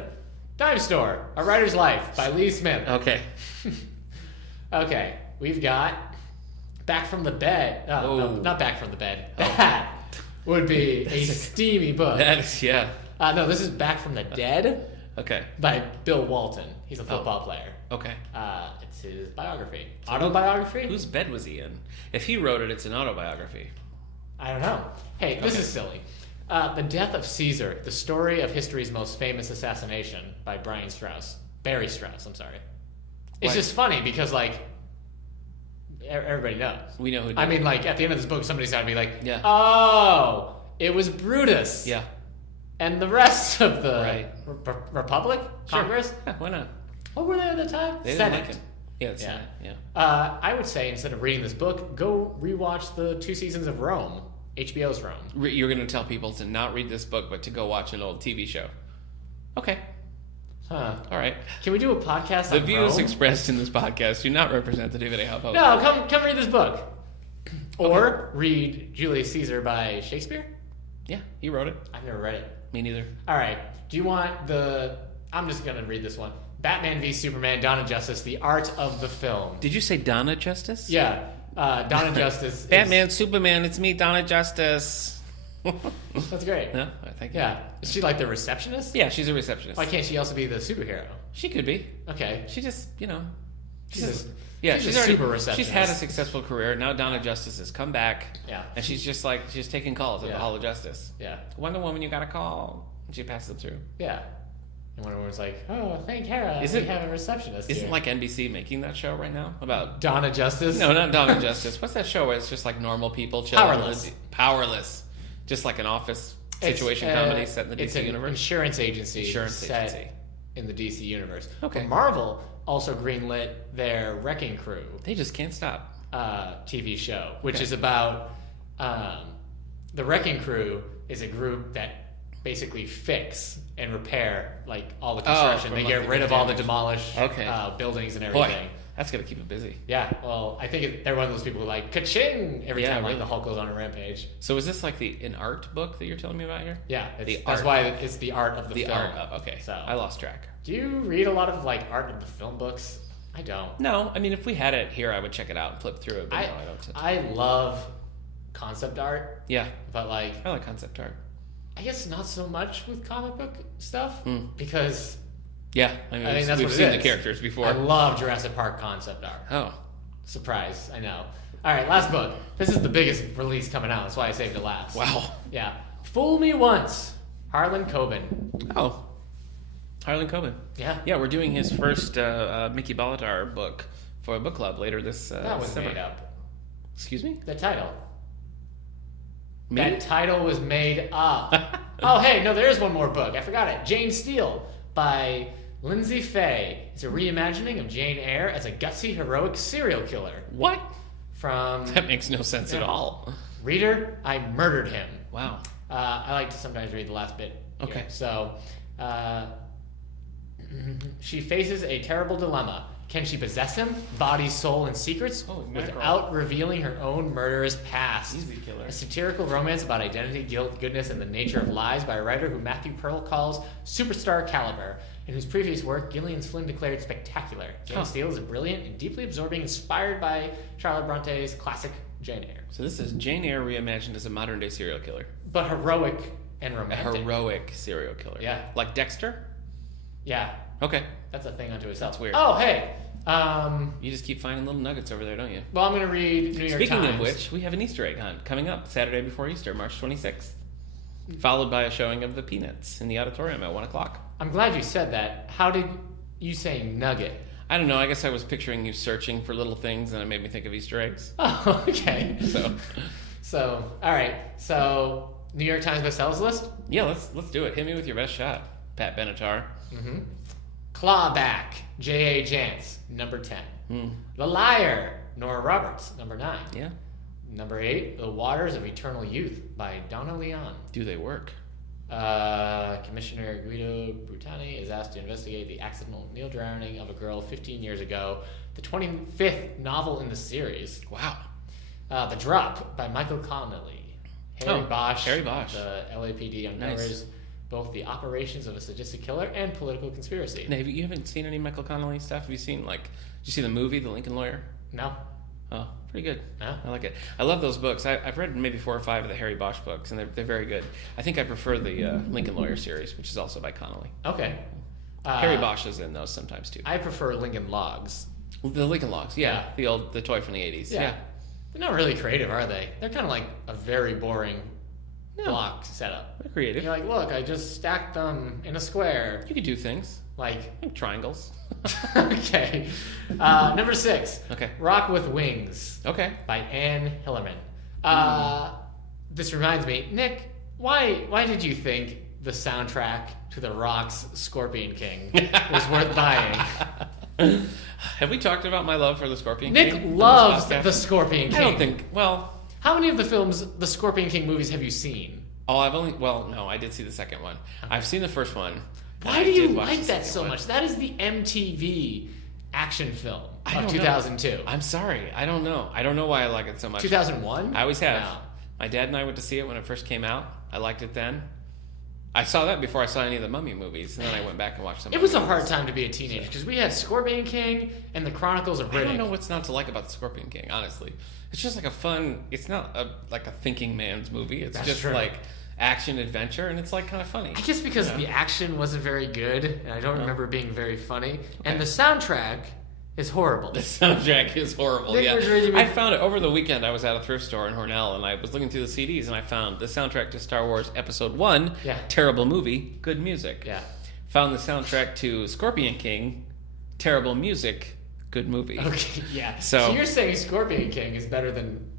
Dime Store, A Writer's Life by Lee Smith. Okay. Okay, we've got Back from the Bed. No, not Back from the Bed. That would be a steamy book. That is, yeah. No, this is Back from the Dead. Okay. By Bill Walton. He's a football player. Okay. It's his biography. Autobiography? Whose bed was he in? If he wrote it, it's an autobiography. I don't know. Hey, this is silly. The Death of Caesar, the story of history's most famous assassination by Barry Strauss, I'm sorry. It's just funny because, everybody knows. We know who did I mean, at the end of this book, somebody's got to be like, yeah. Oh, it was Brutus. Yeah. And the rest of the Republic? Sure. Congress? Yeah, why not? What were they at the time? They Senate. didn't like him. Yeah, I would say instead of reading this book, go rewatch the 2 seasons of Rome, HBO's Rome. You're going to tell people to not read this book, but to go watch an old TV show. Okay. Huh. All right. Can we do a podcast The on views Rome? expressed in this podcast do not represent the David A. Howe Public No, Library. come read this book. Or read Julius Caesar by Shakespeare. Yeah, he wrote it. I've never read it. Me neither. All right. Do you want I'm just going to read this one. Batman v Superman, Dawn of Justice, The Art of the Film. Did you say Donna Justice? Yeah. Dawn of Justice. Batman, Superman, it's me, Donna Justice. That's great. No, thank you. Yeah. Is she like the receptionist? Yeah, she's a receptionist. Why can't she also be the superhero? She could be. Okay. She just, She's she's a already, super receptionist. She's had a successful career. Now Donna Justice has come back. Yeah. And she's just she's taking calls at the Hall of Justice. Yeah. Wonder Woman, you got a call. And she passes it through. Yeah. And Wonder Woman's like, oh, thank Hera. We have a receptionist Isn't here. like NBC making that show right now? About Dawn of Justice? No, not Dawn of Justice. What's that show where it's just like normal people chilling? Powerless. Just like an office situation comedy set in the DC universe. Insurance agency. In the DC universe. Okay. But Marvel also greenlit their Wrecking Crew. They just can't stop. TV show, which is about the Wrecking Crew is a group that basically fix and repair like all the construction. They get rid of all the demolished buildings and everything. Boy, that's gonna keep it busy. Yeah, well, I think they're one of those people who like ka-ching every time the Hulk goes on a rampage. So is this like an art book that you're telling me about here? Yeah, that's why it's the art of the film. Okay, so I lost track. Do you read a lot of like art of the film books? I don't. No, I mean if we had it here, I would check it out and flip through it. But no, I don't. I love concept art. Yeah, but like I like concept art. I guess not so much with comic book stuff because. Yeah, I mean that's we've seen the characters before. I love Jurassic Park concept art. Oh. Surprise, I know. All right, last book. This is the biggest release coming out. That's why I saved it last. Wow. Yeah. Fool Me Once, Harlan Coben. Oh. Harlan Coben. Yeah. Yeah, we're doing his first Mickey Bolitar book for a book club later this that was summer. Made up. Excuse me? The title. That title was made up. Oh, hey, no, there is one more book. I forgot it. Jane Steele by Lindsay Fay. It's a reimagining of Jane Eyre as a gutsy, heroic serial killer. What? That makes no sense at all. Reader, I murdered him. Wow. I like to sometimes read the last bit. Okay. Here. So, she faces a terrible dilemma. Can she possess him, body, soul, and secrets, without revealing her own murderous past? Easy killer. A satirical romance about identity, guilt, goodness, and the nature of lies by a writer who Matthew Pearl calls superstar caliber, in whose previous work Gillian Flynn declared spectacular. Jane Steele is a brilliant and deeply absorbing, inspired by Charlotte Bronte's classic Jane Eyre. So this is Jane Eyre reimagined as a modern-day serial killer. But heroic and romantic. A heroic serial killer. Yeah. Like Dexter? Yeah. Okay. That's a thing unto itself. That's weird. Oh, hey. You just keep finding little nuggets over there, don't you? Well, I'm going to read New York Times. Speaking of which, we have an Easter egg hunt coming up Saturday before Easter, March 26th. Followed by a showing of the Peanuts in the auditorium at 1 o'clock. I'm glad you said that. How did you say nugget? I don't know. I guess I was picturing you searching for little things, and it made me think of Easter eggs. Oh, okay. So, all right. So, New York Times bestsellers list? Yeah, let's do it. Hit me with your best shot, Pat Benatar. Mm-hmm. Clawback, J.A. Jance, number 10. The Liar, Nora Roberts, number 9. Yeah. Number 8, The Waters of Eternal Youth by Donna Leon. Do they work? Commissioner Guido Brutani is asked to investigate the accidental near drowning of a girl 15 years ago, the 25th novel in the series. Wow. The Drop by Michael Connelly. Harry Bosch. The LAPD uncovers both the operations of a sadistic killer and political conspiracy. Now, you haven't seen any Michael Connelly stuff? Have you seen, did you see the movie, The Lincoln Lawyer? No. Oh, pretty good. No? I like it. I love those books. I've read maybe 4 or 5 of the Harry Bosch books, and they're very good. I think I prefer the Lincoln Lawyer series, which is also by Connelly. Okay. Harry Bosch is in those sometimes, too. I prefer Lincoln Logs. The Lincoln Logs, yeah. The toy from the 80s. Yeah. They're not really creative, are they? They're kind of like a very boring block setup. They're creative. You're like, look, I just stacked them in a square. You could do things. Like triangles. Okay. Number 6. Okay. Rock with Wings. Okay. By Anne Hillerman. This reminds me, Nick, why did you think the soundtrack to The Rock's Scorpion King was worth buying? Have we talked about my love for the Scorpion Nick King? loves the Scorpion King. I don't think. Well, how many of the Scorpion King movies have you seen? Oh, I did see the second one. Okay. I've seen the first one. Why do you like that so much? That is the MTV action film of 2002. I'm sorry. I don't know. I don't know why I like it so much. 2001? I always have. No. My dad and I went to see it when it first came out. I liked it then. I saw that before I saw any of the Mummy movies, and then I went back and watched some. It was a hard time to be a teenager because we had Scorpion King and the Chronicles of Riddick. I don't know what's not to like about the Scorpion King, honestly. It's just like a fun. It's not like a thinking man's movie. It's just true. Like action adventure, and it's like kind of funny. I guess because the action wasn't very good, and I don't remember being very funny, and the soundtrack is horrible. The soundtrack is horrible. I found it over the weekend. I was at a thrift store in Hornell, and I was looking through the CDs, and I found the soundtrack to Star Wars Episode 1, terrible movie, good music. Yeah. Found the soundtrack to Scorpion King, terrible music, good movie. Okay, yeah. So you're saying Scorpion King is better than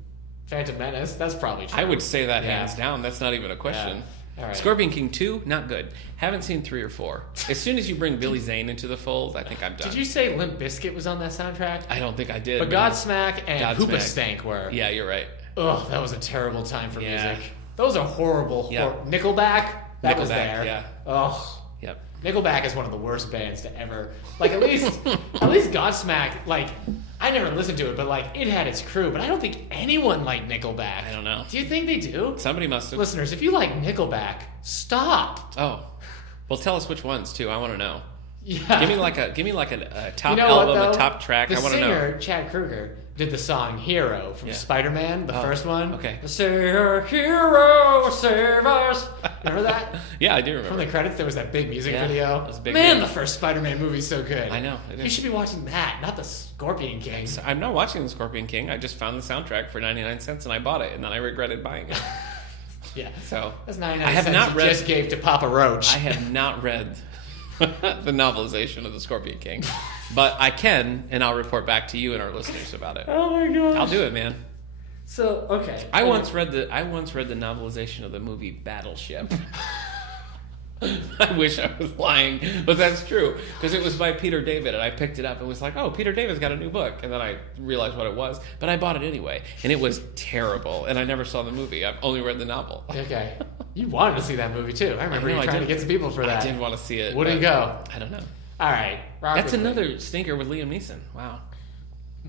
Phantom Menace? That's probably true. I would say that hands down. That's not even a question. Yeah. All right. Scorpion King 2, not good. Haven't seen 3 or 4. As soon as you bring Billy Zane into the fold, I think I'm done. Did you say Limp Bizkit was on that soundtrack? I don't think I did. But Godsmack and Hoobastank were. Yeah, you're right. Ugh, that was a terrible time for music. Those are horrible. Nickelback, that was there. Yeah. Ugh. Yep. Nickelback is one of the worst bands to ever. Like at least Godsmack. Like I never listened to it, but like it had its crew. But I don't think anyone liked Nickelback. I don't know. Do you think they do? Somebody must have. Listeners, if you like Nickelback, stop. Oh, well, tell us which ones too. I want to know. Yeah. Give me like a top album, a top track. I want to know. The singer Chad Kroeger did the song "Hero" from Spider-Man, the first one. Okay. Say a hero, save us. Remember that? Yeah, I do remember. From the credits, there was that big music video. That was a big Man, deal. the first Spider-Man movie's so good. I know. You should be watching that, not the Scorpion King. I'm not watching the Scorpion King. I just found the soundtrack for 99 cents and I bought it, and then I regretted buying it. Yeah. So that's 99 cents you just gave to Papa Roach. I have not read the novelization of the Scorpion King, but I can, and I'll report back to you and our listeners about it. Oh my gosh. I'll do it, man. So okay. I once read the novelization of the movie Battleship. I wish I was lying, but that's true because it was by Peter David, and I picked it up and was like, "Oh, Peter David's got a new book," and then I realized what it was, but I bought it anyway, and it was terrible, and I never saw the movie. I've only read the novel. Okay, you wanted to see that movie too. I remember you trying to get some people for that. I did want to see it. Wouldn't go. I don't know. All right, that's another stinker with Liam Neeson. Wow.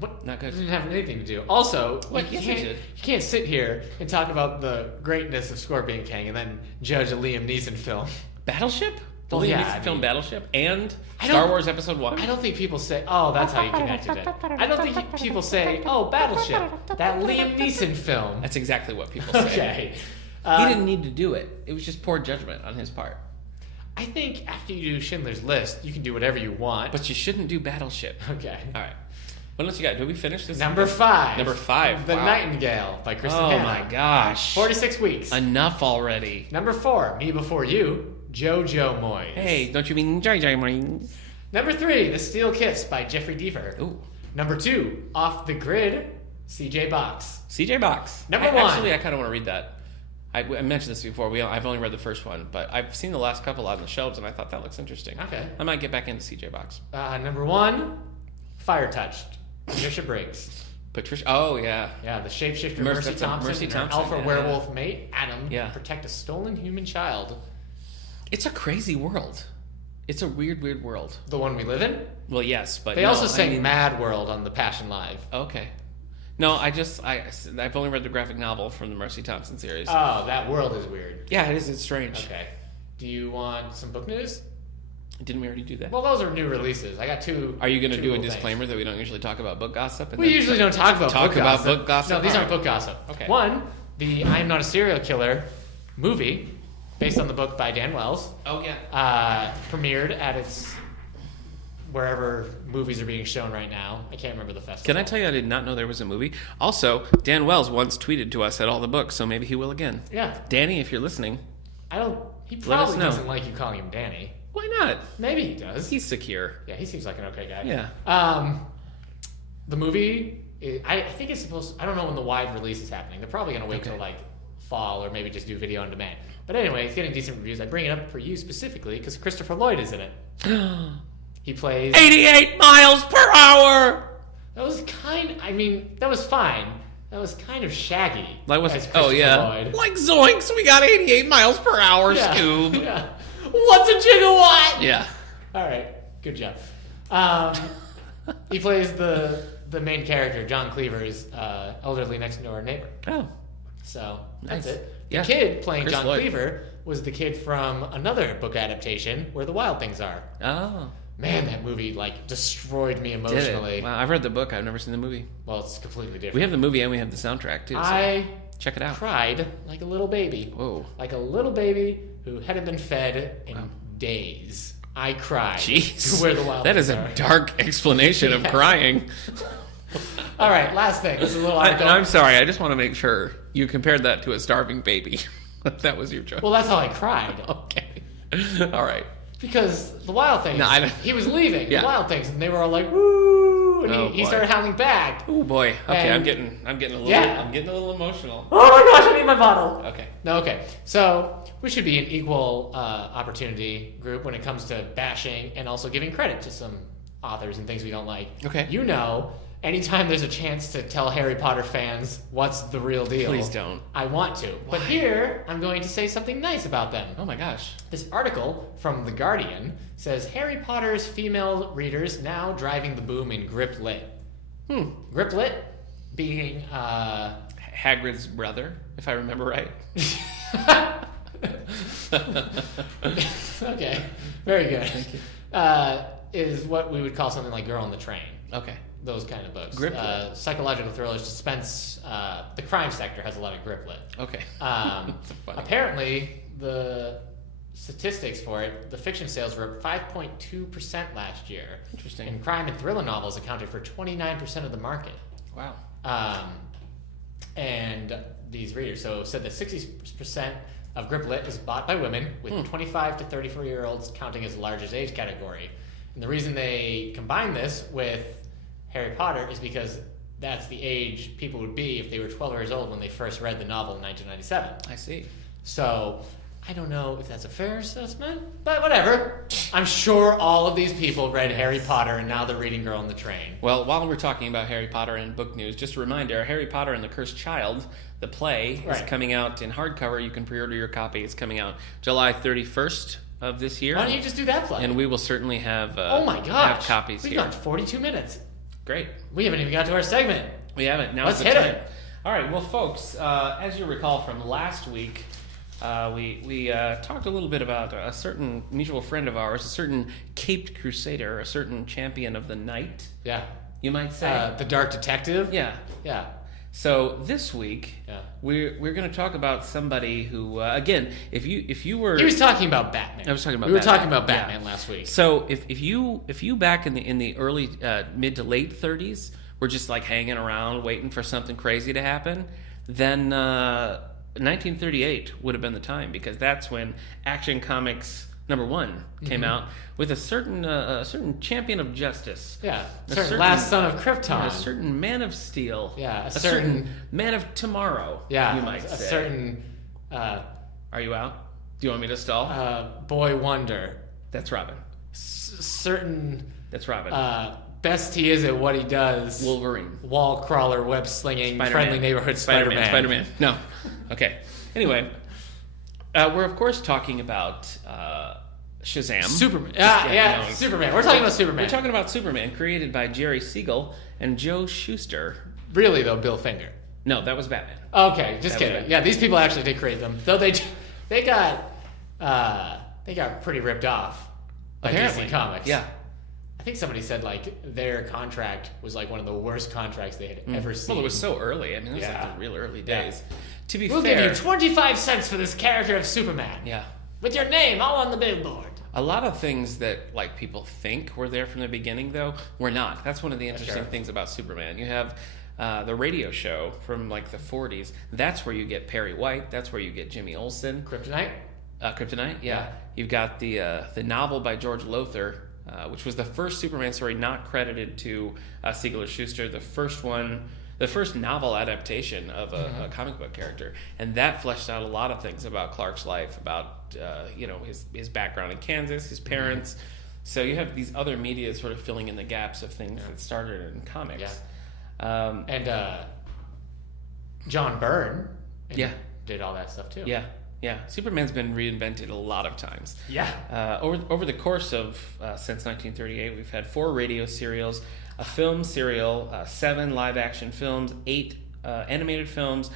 What? Not good. It didn't have anything to do. Also, you can't sit here and talk about the greatness of Scorpion King and then judge a Liam Neeson film. Battleship? The Liam Neeson film Battleship? And Star Wars Episode 1? I don't think people say, oh, that's how you connected it. I don't think people say, oh, Battleship, that Liam Neeson film. That's exactly what people say. Okay. He didn't need to do it. It was just poor judgment on his part. I think after you do Schindler's List, you can do whatever you want. But you shouldn't do Battleship. Okay. All right. What else you got? Did we finish this? Number 5. Number 5. The Nightingale by Kristen Hanna. Oh my gosh. 46 weeks. Enough already. Number 4, Me Before You, Jojo Moyes. Hey, don't you mean Jojo Moyes? Number 3, The Steel Kiss by Jeffrey Deaver. Ooh. Number 2, Off the Grid, CJ Box. CJ Box. Number 1. Actually, I kind of want to read that. I mentioned this before. I've only read the first one, but I've seen the last couple on the shelves, and I thought that looks interesting. Okay. I might get back into CJ Box. Number 1, Fire Touched, Patricia Briggs. Patricia. Oh yeah. Yeah, the shapeshifter Mercy Thompson and her alpha werewolf mate Adam protect a stolen human child. It's a crazy world. It's a weird world. The one we live in? Well, yes, but they also sang Mad World on the Passion Live. Okay. No, I've only read the graphic novel from the Mercy Thompson series. Oh, that world is weird. Yeah, it is. It's strange. Okay. Do you want some book news? Didn't we already do that? Well, those are new releases. I got 2. Are you going to do a disclaimer that we don't usually talk about book gossip? We usually don't talk about book gossip. No, these aren't book gossip. Okay. 1, the I Am Not a Serial Killer movie, based on the book by Dan Wells. Oh yeah. Premiered at its wherever movies are being shown right now. I can't remember the festival. Can I tell you, I did not know there was a movie. Also, Dan Wells once tweeted to us at all the books, so maybe he will again. Yeah. Danny, if you're listening. He probably doesn't like you calling him Danny. Why not? Maybe he does. He's secure. Yeah, he seems like an okay guy. Yeah. The movie, I think it's supposed to, I don't know when the wide release is happening. They're probably going to wait till like fall or maybe just do video on demand. But anyway, it's getting decent reviews. I bring it up for you specifically because Christopher Lloyd is in it. He plays 88 miles per hour. That was that was fine. That was kind of Shaggy. Like what's as it? Oh yeah. Lloyd. Like zoinks, we got 88 miles per hour, Yeah. Scoob. Yeah. What's a gigawatt? Yeah. All right. Good job. He plays the main character, John Cleaver's elderly next door neighbor. Oh. So Nice. that's it. The Yeah. kid playing Chris John Lloyd. Cleaver was the kid from another book adaptation, Where the Wild Things Are. Oh. Man, that movie destroyed me Did emotionally. it? Wow, I've read the book. I've never seen the movie. Well, it's completely different. We have the movie and we have the soundtrack too. So I check it out. cried like a little baby. Whoa. Like a little baby who hadn't been fed in days. I cried. Jeez. To Where the Wild That Things is Are. a dark explanation of crying. All right, last thing. This is a little And I'm sorry. I just want to make sure you compared that to a starving baby. That was your choice. Well, that's how I cried. Okay. All right. Because the Wild Things, No, he was leaving, Yeah. the Wild Things, and they were all like, woo! And Oh, he boy. started howling back. Oh boy. Okay, And- I'm getting a little Yeah. I'm getting a little emotional. Oh my gosh, I need my bottle. Okay. No, okay. So we should be an equal opportunity group when it comes to bashing and also giving credit to some authors and things we don't like. Okay. You know, anytime there's a chance to tell Harry Potter fans what's the real deal, Please don't. I want to. But here, I'm going to say something nice about them. Oh my gosh. This article from The Guardian says Harry Potter's female readers now driving the boom in grip lit. Grip lit being Hagrid's brother, if I remember right. okay, very good. Thank you. Is what we would call something like Girl on the Train. Okay. Those kind of books. Grip lit. Psychological thrillers, suspense. The crime sector has a lot of grip lit. Okay. Um, That's funny. apparently, the statistics for it, the fiction sales were up 5.2% last year. Interesting. And crime and thriller novels accounted for 29% of the market. Wow. And these readers, so said that 60% of grip lit is bought by women, with 25 to 34-year-olds counting as the largest age category. And the reason they combine this with Harry Potter is because that's the age people would be if they were 12 years old when they first read the novel in 1997. I see. So I don't know if that's a fair assessment, but whatever. I'm sure all of these people read Harry Potter and now they're reading Girl on the Train. Well, while we're talking about Harry Potter and book news, just a reminder, Harry Potter and the Cursed Child, the play, is Right. coming out in hardcover. You can pre-order your copy. It's coming out July 31st of this year. Why don't you just do that play? And we will certainly have oh my have gosh. copies We've here. gone 42 minutes. Great. We haven't even got to our segment. We haven't. Now Let's it's the hit time. it. All right. Well, folks, as you recall from last week, we talked a little bit about a certain mutual friend of ours, a certain caped crusader, a certain champion of the night, Yeah. you might say. The Dark Detective? Yeah. Yeah. So this week, Yeah. we're going to talk about somebody who, again, if you were, He was talking about Batman. I was talking about We were Batman. talking about Yeah. Batman last week. So if you back in the early mid to late 30s were just like hanging around waiting for something crazy to happen, then 1938 would have been the time, because that's when Action Comics #1 came out with a certain champion of justice. Yeah. A Certain last son of Krypton. a certain man of steel. Yeah, a a certain- certain man of tomorrow. Yeah. you might a say. certain Are you out? Do you want me to stall? Boy Wonder. That's Robin. Certain That's Robin. best he is at what he does. Wolverine. Wall crawler, web slinging, Spider-Man. friendly neighborhood Spider-Man. Spider-Man. No. Okay. Anyway, we're of course talking about Shazam. Superman. Just Yeah, no, Superman. We're talking about Superman. We're talking about Superman, created by Jerry Siegel and Joe Shuster. Really though, Bill Finger. No, that was Batman. Okay, just That kidding. was- Yeah, these people actually did create them. Though they got pretty ripped off by Apparently. DC Comics. Yeah. I think somebody said like their contract was like one of the worst contracts they had ever seen. Well, it was so early. I mean, it was Yeah. like the real early Yeah. days. To be We'll fair, give you 25 cents for this character of Superman. yeah. With your name all on the billboard. A lot of things that like people think were there from the beginning, though, were not. That's one of the interesting Sure. things about Superman. You have the radio show from like the 40s. That's where you get Perry White. That's where you get Jimmy Olsen. Kryptonite? Kryptonite, yeah. Yeah. You've got the novel by George Lothar, which was the first Superman story not credited to Siegel or Schuster. The first novel adaptation of a comic book character, and that fleshed out a lot of things about Clark's life, about his background in Kansas, his parents, So you have these other media sort of filling in the gaps of things that started in comics. Yeah. And John Byrne did all that stuff too. Yeah. Yeah, Superman's been reinvented a lot of times. Yeah. Over the course of since 1938, we've had 4 radio serials, a film serial, 7 live-action films, 8 animated films,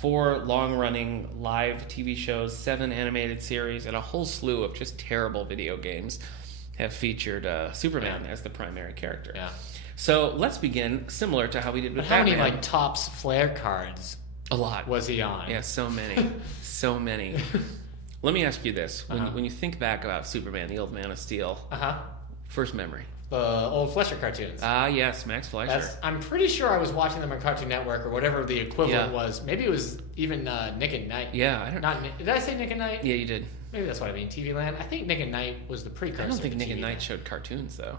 4 long-running live TV shows, 7 animated series, and a whole slew of just terrible video games have featured Superman as the primary character. Yeah. So let's begin similar to how we did with Batman. Batman. How many Topps Flair cards? A lot. Was he on? Yeah, so many. So many. Let me ask you this. When you think back about Superman, the old Man of Steel, first memory. The old Fleischer cartoons. Yes, Max Fleischer. I'm pretty sure I was watching them on Cartoon Network or whatever the equivalent was. Maybe it was even Nick at Night. Yeah, I don't know. Did I say Nick at Night? Yeah, you did. Maybe that's what I mean. TV Land. I think Nick at Night was the precursor. I don't think to Nick TV at Night Land. showed cartoons, though.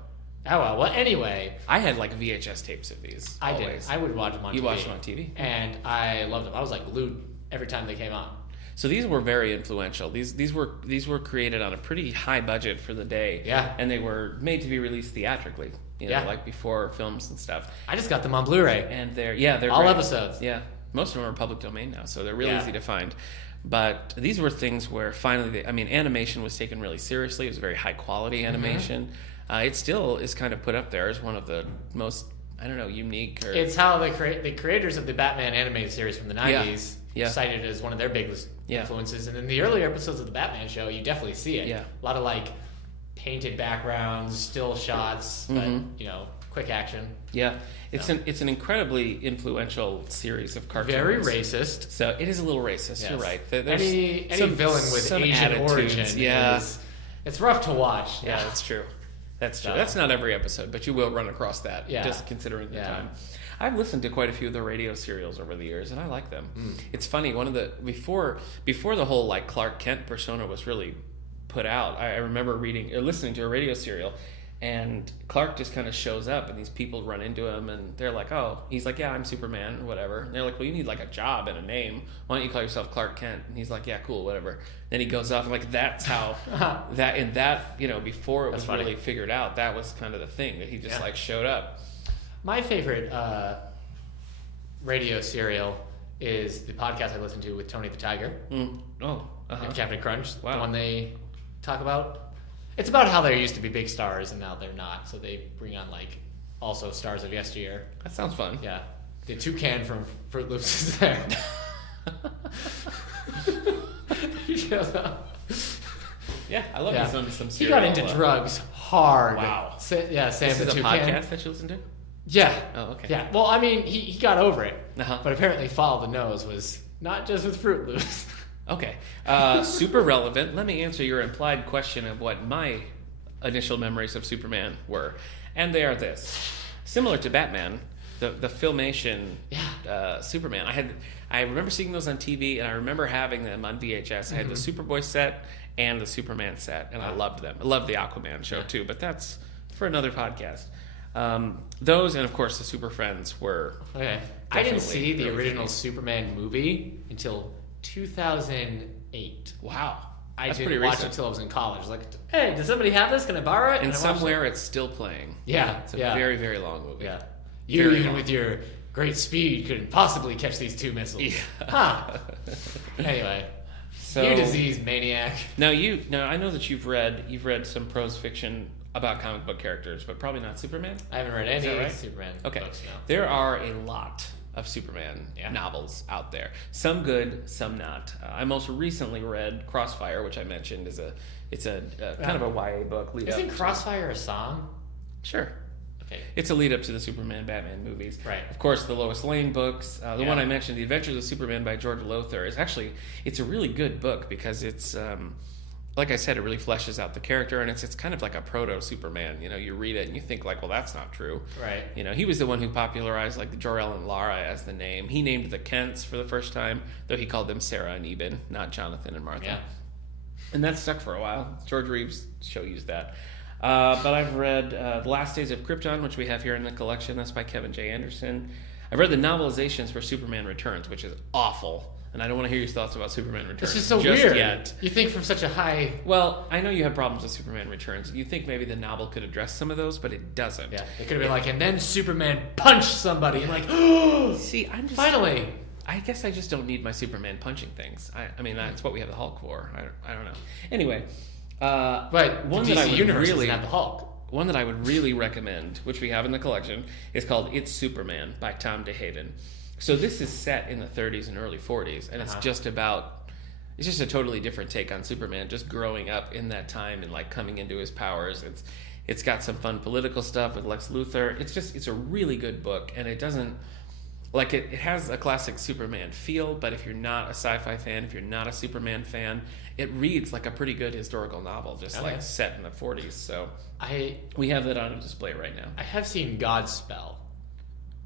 Oh, well. Well, anyway. I had like VHS tapes of these. I always. did. I would watch them on TV. You watched them on TV? And I loved them. I was like glued every time they came on. So these were very influential. These were created on a pretty high budget for the day. Yeah. And they were made to be released theatrically. You know, like before films and stuff. I just got them on Blu-ray. And they're all great. episodes. Yeah. Most of them are public domain now, so they're really easy to find. But these were things where finally, animation was taken really seriously. It was very high quality animation. It still is kind of put up there as one of the most, unique. It's how the creators of the Batman animated series from the 90s cited it as one of their biggest influences. And in the earlier episodes of the Batman show, you definitely see it. Yeah. A lot of painted backgrounds, still shots, but quick action. Yeah, it's an incredibly influential series of cartoons. Very racist. So it is a little racist. Yes. You're right. There's any villain with Asian origin it's rough to watch. Yeah, that's true. That's true. That's not every episode, but you will run across that. Just considering the time. I've listened to quite a few of the radio serials over the years, and I like them. It's funny. One of the before the whole Clark Kent persona was really put out, I remember listening to a radio serial, and Clark just kind of shows up, and these people run into him, and they're like, "Oh," he's like, "Yeah, I'm Superman," or whatever. And they're like, "Well, you need a job and a name. Why don't you call yourself Clark Kent?" And he's like, "Yeah, cool, whatever." Then he goes off, and that's how before it was really figured out, that was kind of the thing that he just showed up. My favorite radio serial is the podcast I listen to with Tony the Tiger and Captain Crunch. Wow. The one they talk about. It's about how there used to be big stars and now they're not. So they bring on also stars of yesteryear. That sounds fun. Yeah. The toucan from Fruit Loops is there. He shows up. Yeah, I love some serial. He got into drugs hard. Wow. Sam this the is toucan. a podcast that you listen to? Yeah. Oh, okay. Yeah. Well, he got over it. Uh-huh. But apparently Follow the Nose was not just with Fruit Loops. Okay. Super relevant. Let me answer your implied question of what my initial memories of Superman were. And they are this. Similar to Batman, the Filmation Superman. I remember seeing those on TV, and I remember having them on VHS. I had the Superboy set and the Superman set, and I loved them. I loved the Aquaman show, too, but that's for another podcast. Those, and of course, the Super Friends were... Okay. I didn't see the original Superman movie until 2008. Wow. I didn't watch it until I was in college. Hey, does somebody have this? Can I borrow it? And somewhere it's still playing. Yeah. It's a very, very long movie. Yeah. You, even with your great speed, couldn't possibly catch these 2 missiles. Yeah. Huh. Anyway. So, you disease maniac. Now, I know that you've read some prose fiction about comic book characters, but probably not Superman? I haven't read any Superman books, no. There are a lot of Superman novels out there. Some good, some not. I most recently read Crossfire, which I mentioned is it's a kind of a YA book. Isn't Crossfire a song? Sure. Okay. It's a lead up to the Superman Batman movies. Right. Of course, the Lois Lane books. The one I mentioned, The Adventures of Superman by George Lothar, it's a really good book because it's like I said, it really fleshes out the character, and it's kind of like a proto-Superman. You read it and you think well, that's not true. Right. He was the one who popularized the Jor-El and Lara as the name. He named the Kents for the first time, though he called them Sarah and Eben, not Jonathan and Martha. Yeah. And that stuck for a while. George Reeves' show used that. But I've read The Last Days of Krypton, which we have here in the collection. That's by Kevin J. Anderson. I've read the novelizations for Superman Returns, which is awful. And I don't want to hear your thoughts about Superman Returns. It's just so weird. Yet. You think from such a high... Well, I know you have problems with Superman Returns. You think maybe the novel could address some of those, but it doesn't. Yeah, it could have been like, and then Superman punched somebody, and like, oh, see, I'm just... Finally! I guess I just don't need my Superman punching things. I mean, that's what we have the Hulk for. I don't know. Anyway, but one that DC I would universe really doesn't have the Hulk. One that I would really recommend, which we have in the collection, is called It's Superman by Tom DeHaven. So this is set in the 30s and early 40s, and it's just a totally different take on Superman, just growing up in that time and like coming into his powers. It's got some fun political stuff with Lex Luthor. It's a really good book, and it doesn't like it has a classic Superman feel, but if you're not a sci-fi fan, if you're not a Superman fan, it reads like a pretty good historical novel, just like set in the 40s. So we have that on display right now. I have seen Godspell.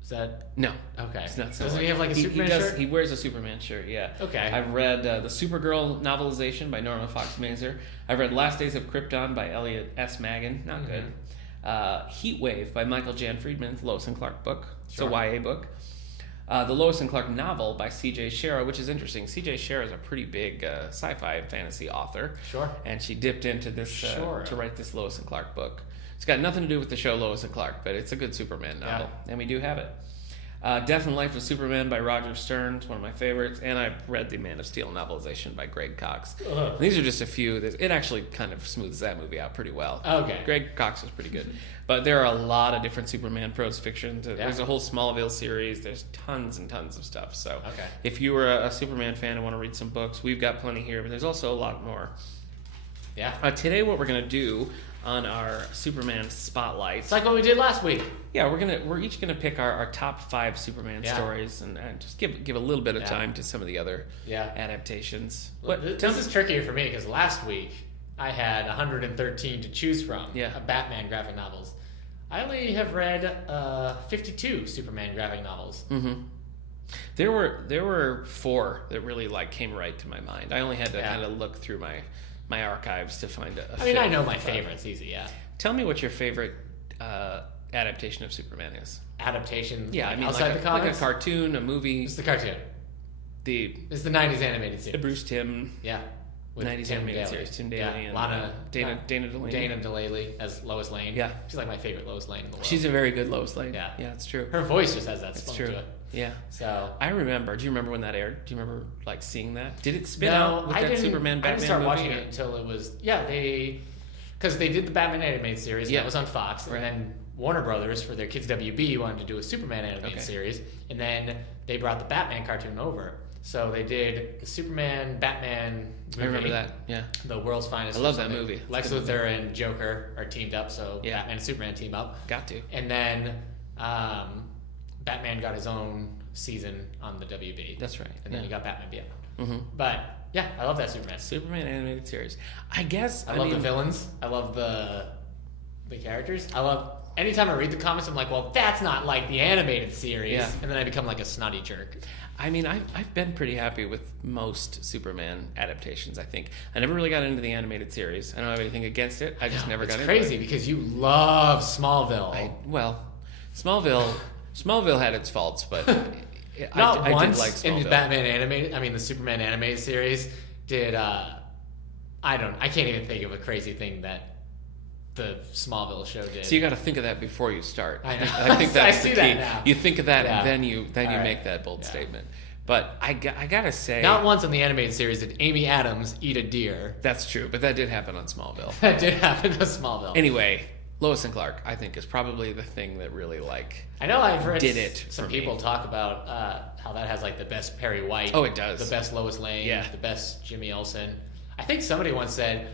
Is that... No. Okay. It's not so Doesn't he have like a Superman shirt? He wears a Superman shirt, yeah. Okay. I've read the Supergirl novelization by Norma Fox Mazer. I've read Last Days of Krypton by Elliot S. Maggin. Not good. Heat Wave by Michael Jan Friedman, Lois and Clark book. Sure. It's a YA book. The Lois and Clark novel by C.J. Shera, which is interesting. C.J. Shera is a pretty big sci-fi and fantasy author. Sure. And she dipped into this to write this Lois and Clark book. It's got nothing to do with the show Lois and Clark, but it's a good Superman novel, and we do have it. Death and Life of Superman by Roger Stern, it's one of my favorites, and I've read the Man of Steel novelization by Greg Cox. These are just a few. It actually kind of smooths that movie out pretty well. Okay. Greg Cox is pretty good. But there are a lot of different Superman prose fiction. There's a whole Smallville series. There's tons and tons of stuff. So if you were a Superman fan and want to read some books, we've got plenty here, but there's also a lot more. Yeah. Today what we're going to do on our Superman spotlight. It's like what we did last week. Yeah, we're each gonna pick our top 5 Superman stories and just give a little bit of time to some of the other adaptations. Well, this is trickier for me because last week I had 113 to choose from of Batman graphic novels. I only have read 52 Superman graphic novels. Mm-hmm. There were 4 that really like came right to my mind. I only had to kind of look through my archives to find a I mean, I know my favorites easy, Tell me what your favorite adaptation of Superman is. Adaptation? Yeah, I mean, outside the comics? like a cartoon, a movie. It's the cartoon. It's the 90s animated series. The Bruce Timm. Yeah. With 90s animated series. Tim Daly and Dana Delaney. Dana Delaney as Lois Lane. Yeah. She's like my favorite Lois Lane in the world. She's a very good Lois Lane. Yeah. Yeah, it's true. Her voice just has that It's spunk true. to it. Yeah. So I remember. Do you remember when that aired? Do you remember like seeing that? Did it spin out with that Superman Batman I didn't start movie? watching it until it was because they did the Batman animated series and that was on Fox, and then Warner Brothers for their Kids WB wanted to do a Superman animated series, and then they brought the Batman cartoon over. So they did the Superman Batman movie. I remember that. Yeah. The World's Finest. I love that movie. Lex Luthor and Joker are teamed up, so Batman and Superman team up. Got to. And then Batman got his own season on the WB. That's right. And then you got Batman Beyond. Mm-hmm. But yeah, I love that Superman animated series. I guess I love the villains. I love the characters. I love anytime I read the comics, I'm like, well, that's not like the animated series. Yeah. And then I become like a snotty jerk. I mean, I've been pretty happy with most Superman adaptations, I think. I never really got into the animated series. I don't have anything against it. I just never got into it. It's crazy because you love Smallville. Smallville had its faults, but I did like Smallville. In the Batman animated, the Superman animated series did, I can't even think of a crazy thing that the Smallville show did. So you got to think of that before you start. I know. I think that's the key. That now. You think of that and then you make that bold statement. But I gotta say, not once in the animated series did Amy Adams eat a deer. That's true, but that did happen on Smallville. That did happen to Smallville. Anyway, Lois and Clark, I think, is probably the thing that really I know I've heard some people talk about how that has like the best Perry White. Oh, it does. The best Lois Lane. Yeah. The best Jimmy Olsen. I think somebody once said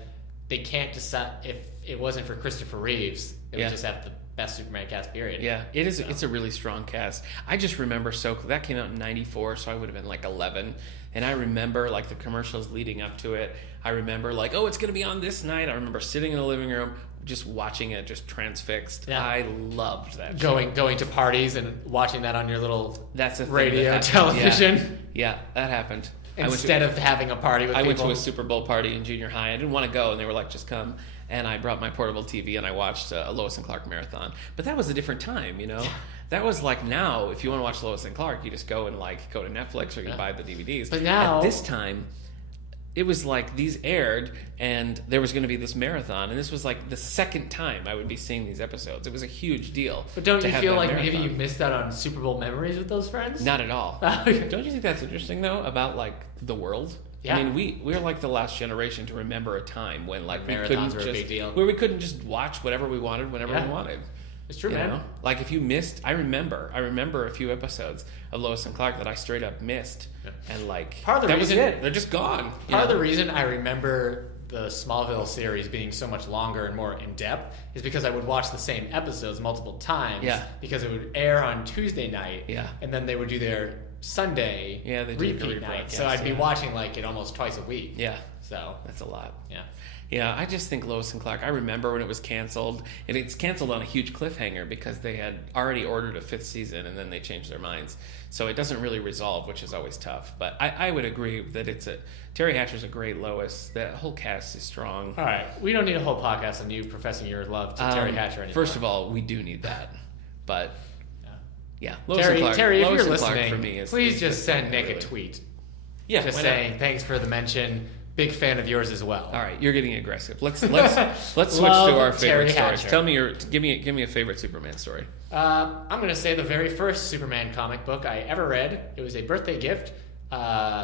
they can't decide if it wasn't for Christopher Reeves, they would just have the best Superman cast, period. Yeah, it is. So. It's a really strong cast. I just remember that came out in '94, so I would have been like 11, and I remember like the commercials leading up to it. I remember like, oh, it's going to be on this night. I remember sitting in the living room just watching it, just transfixed. Yeah. I loved that. Going to parties and watching that on your little radio that television. Yeah, that happened. Instead of having a party with people. I went to a Super Bowl party in junior high. I didn't want to go, and they were like, just come. and I brought my portable TV and I watched a Lois and Clark marathon. But that was a different time, you know. That was like now, if you want to watch Lois and Clark, you just go and like go to Netflix or you buy the DVDs. But now at this time, it was like these aired and there was going to be this marathon, and this was like the second time I would be seeing these episodes. It was a huge deal. But don't you feel like maybe you missed out on Super Bowl memories with those friends? Not at all. Don't you think that's interesting though about like the world? Yeah. I mean, we're like the last generation to remember a time when like marathons were a big deal. Where we couldn't just watch whatever we wanted whenever we wanted. It's true, man. Know? Like if you missed, I remember a few episodes of Lois and Clark that I straight up missed, and like part of the reason they're just gone. Part of the reason I remember the Smallville series being so much longer and more in depth is because I would watch the same episodes multiple times. Yeah. Because it would air on Tuesday night. Yeah. And then they would do their Sunday repeat night. So I'd be watching like it almost twice a week. Yeah. So that's a lot. Yeah. Yeah, I just think Lois and Clark, I remember when it was canceled, and it's canceled on a huge cliffhanger because they had already ordered a 5th season and then they changed their minds. So it doesn't really resolve, which is always tough. But I would agree that Terry Hatcher's a great Lois. The whole cast is strong. All right. We don't need a whole podcast on you professing your love to Terry Hatcher anymore. First of all, we do need that. But, yeah. Lois and Clark, Terry, if you're listening, for me please just send Nick a tweet. Yeah. Just saying, thanks for the mention. Big fan of yours as well. All right, you're getting aggressive. Let's switch to our favorite stories. Tell me give me a favorite Superman story. I'm going to say the very first Superman comic book I ever read. It was a birthday gift.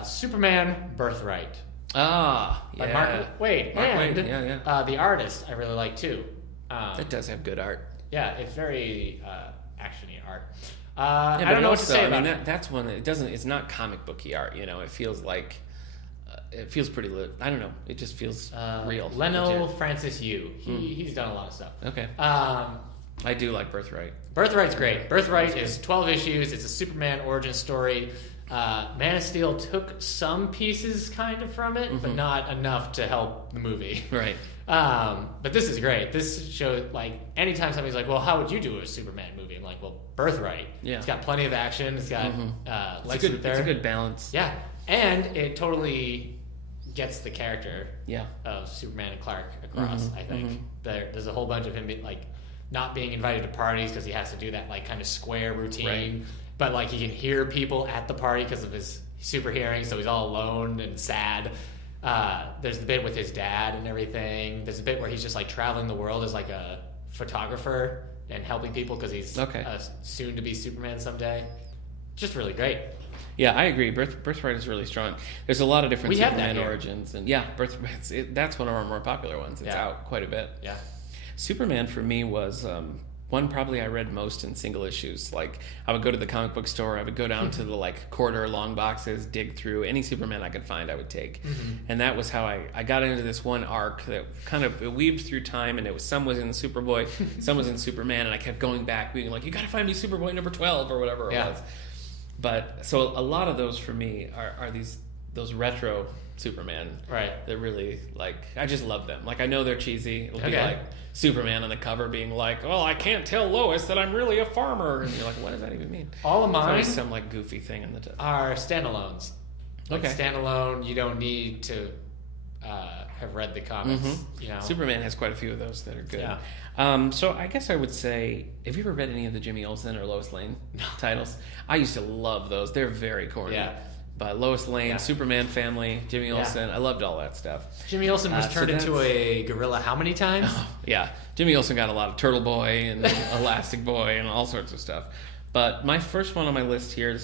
Superman Birthright. Ah, yeah. By Mark Waid. Yeah. The artist I really like too. That does have good art. Yeah, it's very action-y art. I don't know what to say about it. That's one that it doesn't. It's not comic booky art. You know, it feels like. It feels pretty I don't know. It just feels real. Leno Francis Yu. He's done a lot of stuff. Okay. I do like Birthright. Birthright's great. Birthright is 12 issues. It's a Superman origin story. Man of Steel took some pieces kind of from it, but not enough to help the movie. Right. But this is great. This show, like, anytime somebody's like, well, how would you do a Superman movie? I'm like, well, Birthright. Yeah. It's got plenty of action. It's got Lex Luthor. It's a good balance. Yeah. And it totally gets the character of Superman and Clark across, I think. There's a whole bunch of him not being invited to parties because he has to do that like kind of square routine. Right. But like he can hear people at the party because of his super hearing, so he's all alone and sad. There's the bit with his dad and everything. There's a bit where he's just like traveling the world as like a photographer and helping people because he's soon to be Superman someday. Just really great. Yeah, I agree. Birthright is really strong. There's a lot of different Superman origins, and Birthright. That's one of our more popular ones. It's out quite a bit. Yeah, Superman for me was one probably I read most in single issues. Like I would go to the comic book store, I would go down to the like quarter long boxes, dig through any Superman I could find. I would take, and that was how I got into this one arc that kind of weaved through time. And it was some was in Superboy, some was in Superman, and I kept going back, being like, "You got to find me Superboy number 12 or whatever it was." But so a lot of those for me are those retro Superman, right? That really like I just love them. Like I know they're cheesy. It'll be like Superman on the cover being like, "Well, I can't tell Lois that I'm really a farmer," and you're like, "What does that even mean?" All of mine it's some like goofy thing in the are standalones. Like standalone, you don't need to have read the comics. You know, Superman has quite a few of those that are good. Yeah. So I guess I would say, have you ever read any of the Jimmy Olsen or Lois Lane titles? I used to love those. They're very corny. Yeah. But Lois Lane, Superman Family, Jimmy Olsen, I loved all that stuff. Jimmy Olsen was turned into a gorilla how many times? Yeah. Jimmy Olsen got a lot of Turtle Boy and Elastic Boy and all sorts of stuff. But my first one on my list here,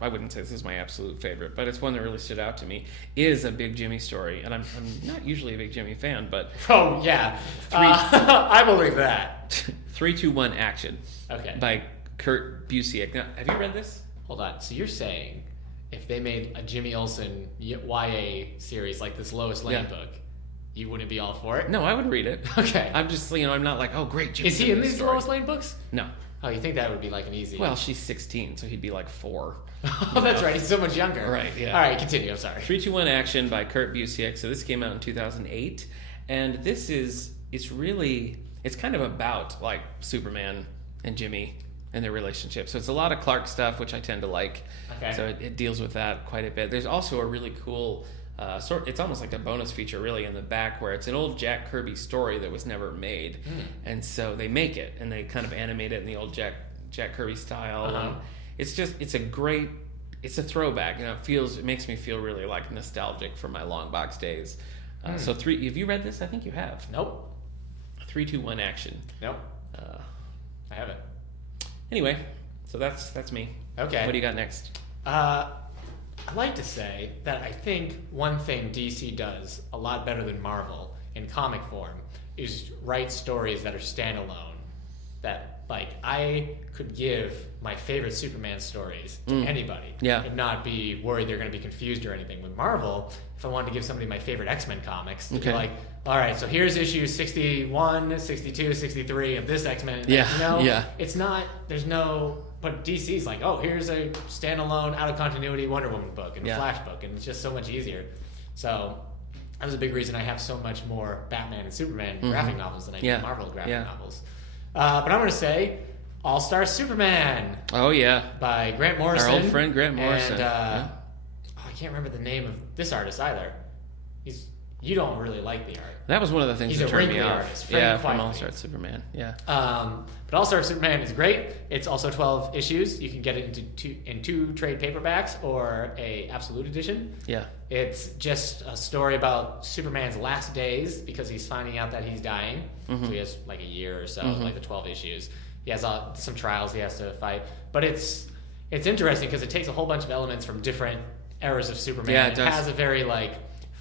I wouldn't say this is my absolute favorite, but it's one that really stood out to me, is a big Jimmy story. And I'm not usually a big Jimmy fan, but... Oh, yeah. I believe that. 3-2-1 Action. Okay. By Kurt Busiek. Now, have you read this? Hold on. So you're saying if they made a Jimmy Olsen YA series like this Lois Lane book, you wouldn't be all for it? No, I would read it. Okay. I'm just, I'm not like, oh, great, Jimmy. Is he in these Lois Lane books? No. Oh, you think that would be like an easy... Well, she's 16, so he'd be like 4. Oh, that's right. He's so much younger. Right, yeah. All right, continue. I'm sorry. 3-2-1 Action by Kurt Busiek. So this came out in 2008. And this is... It's kind of about, like, Superman and Jimmy and their relationship. So it's a lot of Clark stuff, which I tend to like. Okay. So it deals with that quite a bit. There's also a really cool It's almost like a bonus feature, really, in the back, where it's an old Jack Kirby story that was never made, and so they make it and they kind of animate it in the old Jack Kirby style. And it's a throwback. It makes me feel really like nostalgic for my long box days. So have you read this? I think you have. Nope. 3, 2, 1 action. Nope. I haven't. Anyway, so that's me. Okay. What do you got next? I'd like to say that I think one thing DC does a lot better than Marvel in comic form is write stories that are standalone. That, like, I could give my favorite Superman stories to anybody and not be worried they're going to be confused or anything. With Marvel, if I wanted to give somebody my favorite X-Men comics, they'd be like, all right, so here's issues 61, 62, 63 of this X-Men. It's not, there's no... But DC's like, oh, here's a standalone, out-of-continuity Wonder Woman book and a Flash book, and it's just so much easier. So that was a big reason I have so much more Batman and Superman graphic novels than I do Marvel graphic novels. But I'm going to say All-Star Superman. Oh, yeah. By Grant Morrison. Our old friend Grant Morrison. And I can't remember the name of this artist either. You don't really like the art. That was one of the things that turned me off. Artist, from All-Star Superman. Yeah. But All-Star Superman is great. It's also 12 issues. You can get it in two trade paperbacks or a absolute edition. Yeah. It's just a story about Superman's last days because he's finding out that he's dying. So he has like a year or so, like the 12 issues. He has some trials he has to fight. But it's interesting because it takes a whole bunch of elements from different eras of Superman. Yeah, it has a very like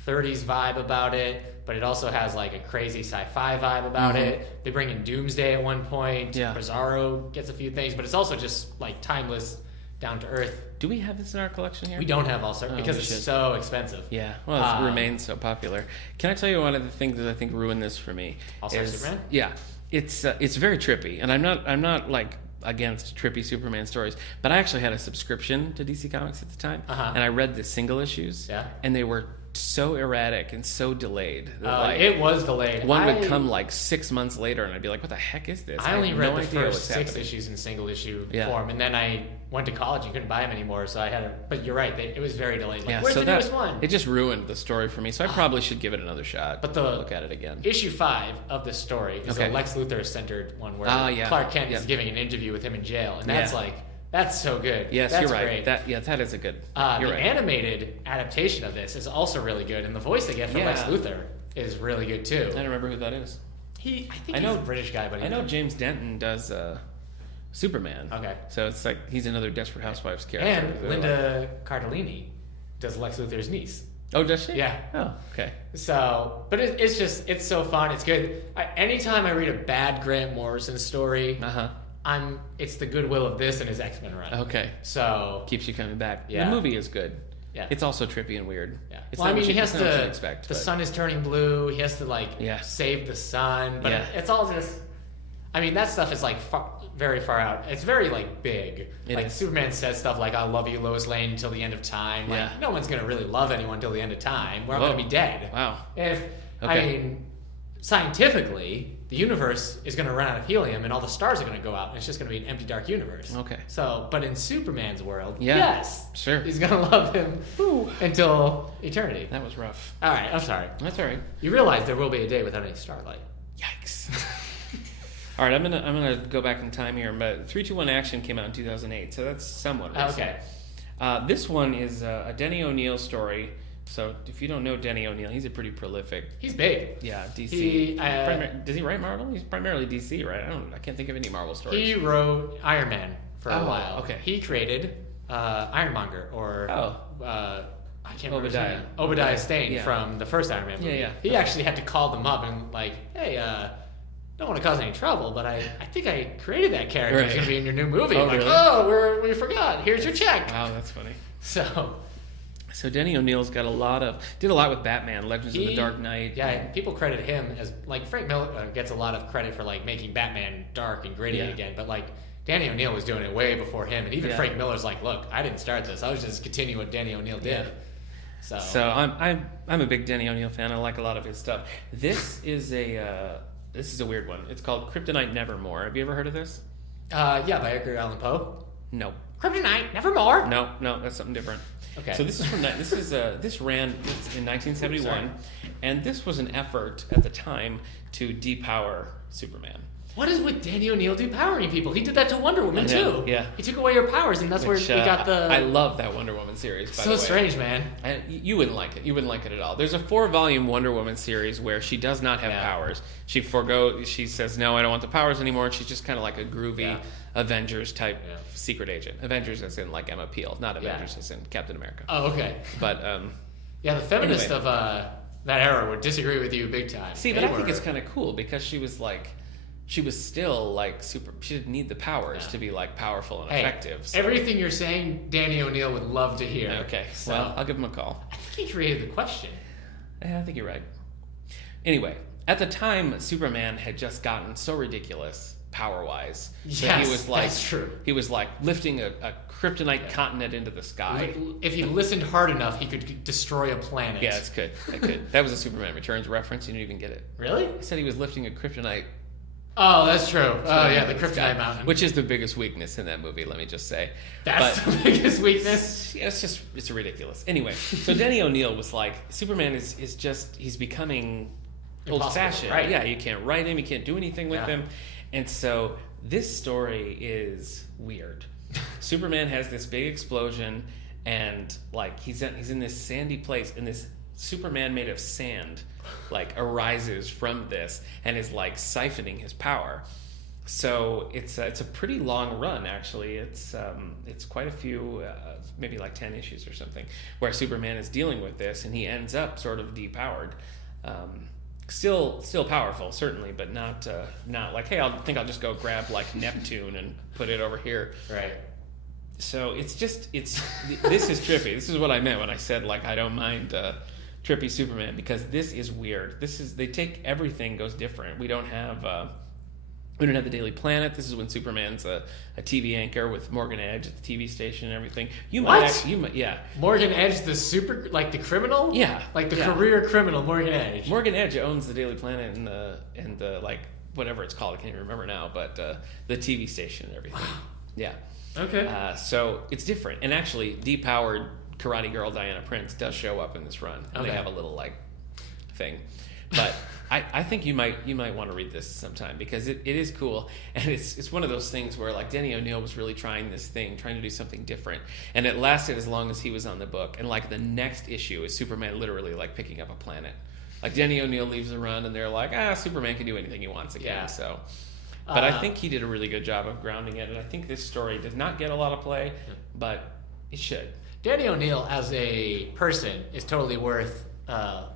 30s vibe about it, but it also has like a crazy sci-fi vibe about it. They bring in Doomsday at one point. Bizarro gets a few things, but it's also just like timeless, down to earth. Do we have this in our collection here? We don't have All-Star because it's so expensive. Yeah, well, it remains so popular. Can I tell you one of the things that I think ruined this for me? All-Star Superman? Yeah, it's very trippy, and I'm not like against trippy Superman stories, but I actually had a subscription to DC Comics at the time, and I read the single issues, and they were so erratic and so delayed. It was delayed. One would come like 6 months later, and I'd be like, "What the heck is this?" I only read the first 6 issues in single issue form, and then I went to college and couldn't buy them anymore, so I had to... But you're right, it was very delayed. Like, where's the newest one? It just ruined the story for me, so I probably should give it another shot. But look at it again. Issue 5 of this story is a Lex Luthor-centered one where Clark Kent is giving an interview with him in jail, and that's like... That's so good. Yes, that's you're right. Great. That is a good... the animated adaptation of this is also really good, and the voice they get from Lex Luthor is really good, too. I don't remember who that is. I think he's a British guy, but I know James Denton does Superman. Okay. So it's like he's another Desperate Housewives character. And Linda Cardellini does Lex Luthor's niece. Oh, does she? Yeah. Oh, okay. So, but it's so fun. It's good. Anytime I read a bad Grant Morrison story... it's the goodwill of this and his X-Men run. Okay. So... Keeps you coming back. Yeah. The movie is good. Yeah. It's also trippy and weird. Yeah. It's not he has to... expect, the sun is turning blue. He has to, save the sun. But it's all just... I mean, that stuff is, very far out. It's very, big. Superman says stuff like, I'll love you, Lois Lane, until the end of time. No one's going to really love anyone until the end of time. We're all going to be dead. Wow. I mean, scientifically... The universe is going to run out of helium, and all the stars are going to go out, and it's just going to be an empty, dark universe. Okay. So, but in Superman's world, yes, sure, he's going to love him until eternity. That was rough. All right, I'm sorry. That's all right. You realize there will be a day without any starlight. Yikes. All right, I'm gonna go back in time here, but 3, 2, 1 Action came out in 2008, so that's somewhat recent. Okay. This one is a Denny O'Neil story. So if you don't know Denny O'Neil, he's a pretty prolific. He's big. Yeah, DC. Does he write Marvel? He's primarily DC, right? I can't think of any Marvel stories. He wrote Iron Man for a while. Okay. He created Ironmonger I can't remember Obadiah Stane from the first Iron Man movie. He actually had to call them up and hey, don't want to cause any trouble, but I think I created that character. It's going to be in your new movie. I'm really? We forgot. Here's your check. Wow, that's funny. So Denny O'Neil's got did a lot with Batman, Legends of the Dark Knight. Yeah, people credit him as, Frank Miller gets a lot of credit for, making Batman dark and gritty again, but, Danny O'Neil was doing it way before him, and even Frank Miller's like, look, I didn't start this, I was just continuing what Danny O'Neil did. Yeah. So I'm a big Danny O'Neil fan, I like a lot of his stuff. This is a weird one. It's called Kryptonite Nevermore. Have you ever heard of this? Yeah, by Edgar Allan Poe. No. Kryptonite, nevermore. No, that's something different. Okay. So this ran in 1971, and this was an effort at the time to depower Superman. What is with Danny O'Neill depowering people? He did that to Wonder Woman too. Yeah. He took away her powers, and that's where we got the. I love that Wonder Woman series. By the way. So strange, man. You wouldn't like it. You wouldn't like it at all. There's a 4-volume Wonder Woman series where she does not have powers. She says, no, I don't want the powers anymore. And she's just kind of like a groovy Avengers type secret agent. Avengers as in like Emma Peel, not Avengers as in Captain America. Oh, okay. But the feminists of that era would disagree with you big time. See, but I think it's kind of cool because she was still like super. She didn't need the powers to be like powerful and effective. So. Everything you're saying, Danny O'Neill would love to hear. Okay, well, I'll give him a call. I think he created the question. Yeah, I think you're right. Anyway, at the time, Superman had just gotten so ridiculous power-wise. Yes, he was like, that's true. He was like lifting a kryptonite continent into the sky. If he listened hard enough, he could destroy a planet. Yeah, it's good. That was a Superman Returns reference. You didn't even get it. Really? He said he was lifting a kryptonite. Oh, that's true. Oh, yeah, the Kryptonite Mountain. Which is the biggest weakness in that movie, let me just say. That's the biggest weakness? Yeah, it's ridiculous. Anyway, so Danny O'Neill was like, Superman he's becoming old-fashioned. Right. Yeah, you can't write him, you can't do anything with him. And so this story is weird. Superman has this big explosion, and like he's in this sandy place, and this Superman made of sand like arises from this and is like siphoning his power. So it's a pretty long run, actually. It's quite a few, maybe like 10 issues or something, where Superman is dealing with this, and he ends up sort of depowered. Still powerful, certainly, but not like, hey, I'll just go grab like Neptune and put it over here. Right. So this is trippy. This is what I meant when I said like I don't mind trippy Superman, because this is weird. They take everything goes different. We don't have the Daily Planet. This is when Superman's a TV anchor with Morgan Edge at the TV station and everything. Morgan Edge, the criminal? Yeah. Like the career criminal, Morgan Edge. Morgan Edge owns the Daily Planet and the like whatever it's called, I can't even remember now, but the TV station and everything. Wow. Yeah. Okay. So it's different. And actually, depowered karate girl Diana Prince does show up in this run. And they have a little like thing. But I think you might want to read this sometime, because it is cool, and it's one of those things where like Danny O'Neill was really trying to do something different, and it lasted as long as he was on the book. And like the next issue is Superman literally like picking up a planet. Like Danny O'Neill leaves the run, and they're like, Superman can do anything he wants again. Yeah. So, but I think he did a really good job of grounding it, and I think this story does not get a lot of play, but it should. Danny O'Neill as a person is totally worth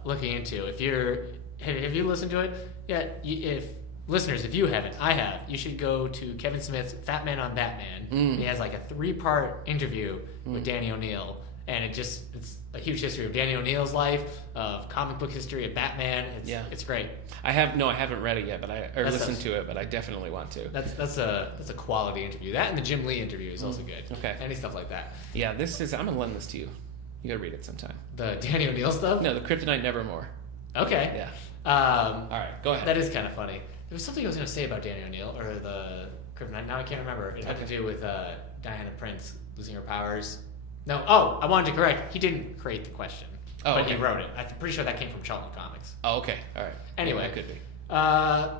looking into. Have you listened to it? Yeah. If you haven't, I have. You should go to Kevin Smith's Fat Man on Batman. He has like a 3-part interview with Danny O'Neill, and it's a huge history of Danny O'Neill's life, of comic book history of Batman. It's great. I haven't read it yet, listened to it, but I definitely want to. That's a quality interview. That and the Jim Lee interview is also good. Okay. Any stuff like that. Yeah, I'm gonna lend this to you. You gotta read it sometime. The Danny O'Neill stuff? No, the Kryptonite Nevermore. Okay. Yeah. All right, go ahead. That is kind of funny. There was something I was going to say about Danny O'Neill, or the Kryptonite. Now I can't remember. It had to do with Diana Prince losing her powers. No. I wanted to correct. He didn't create the question, but he wrote it. I'm pretty sure that came from Charlton Comics. Oh, okay. All right. Anyway, it could be.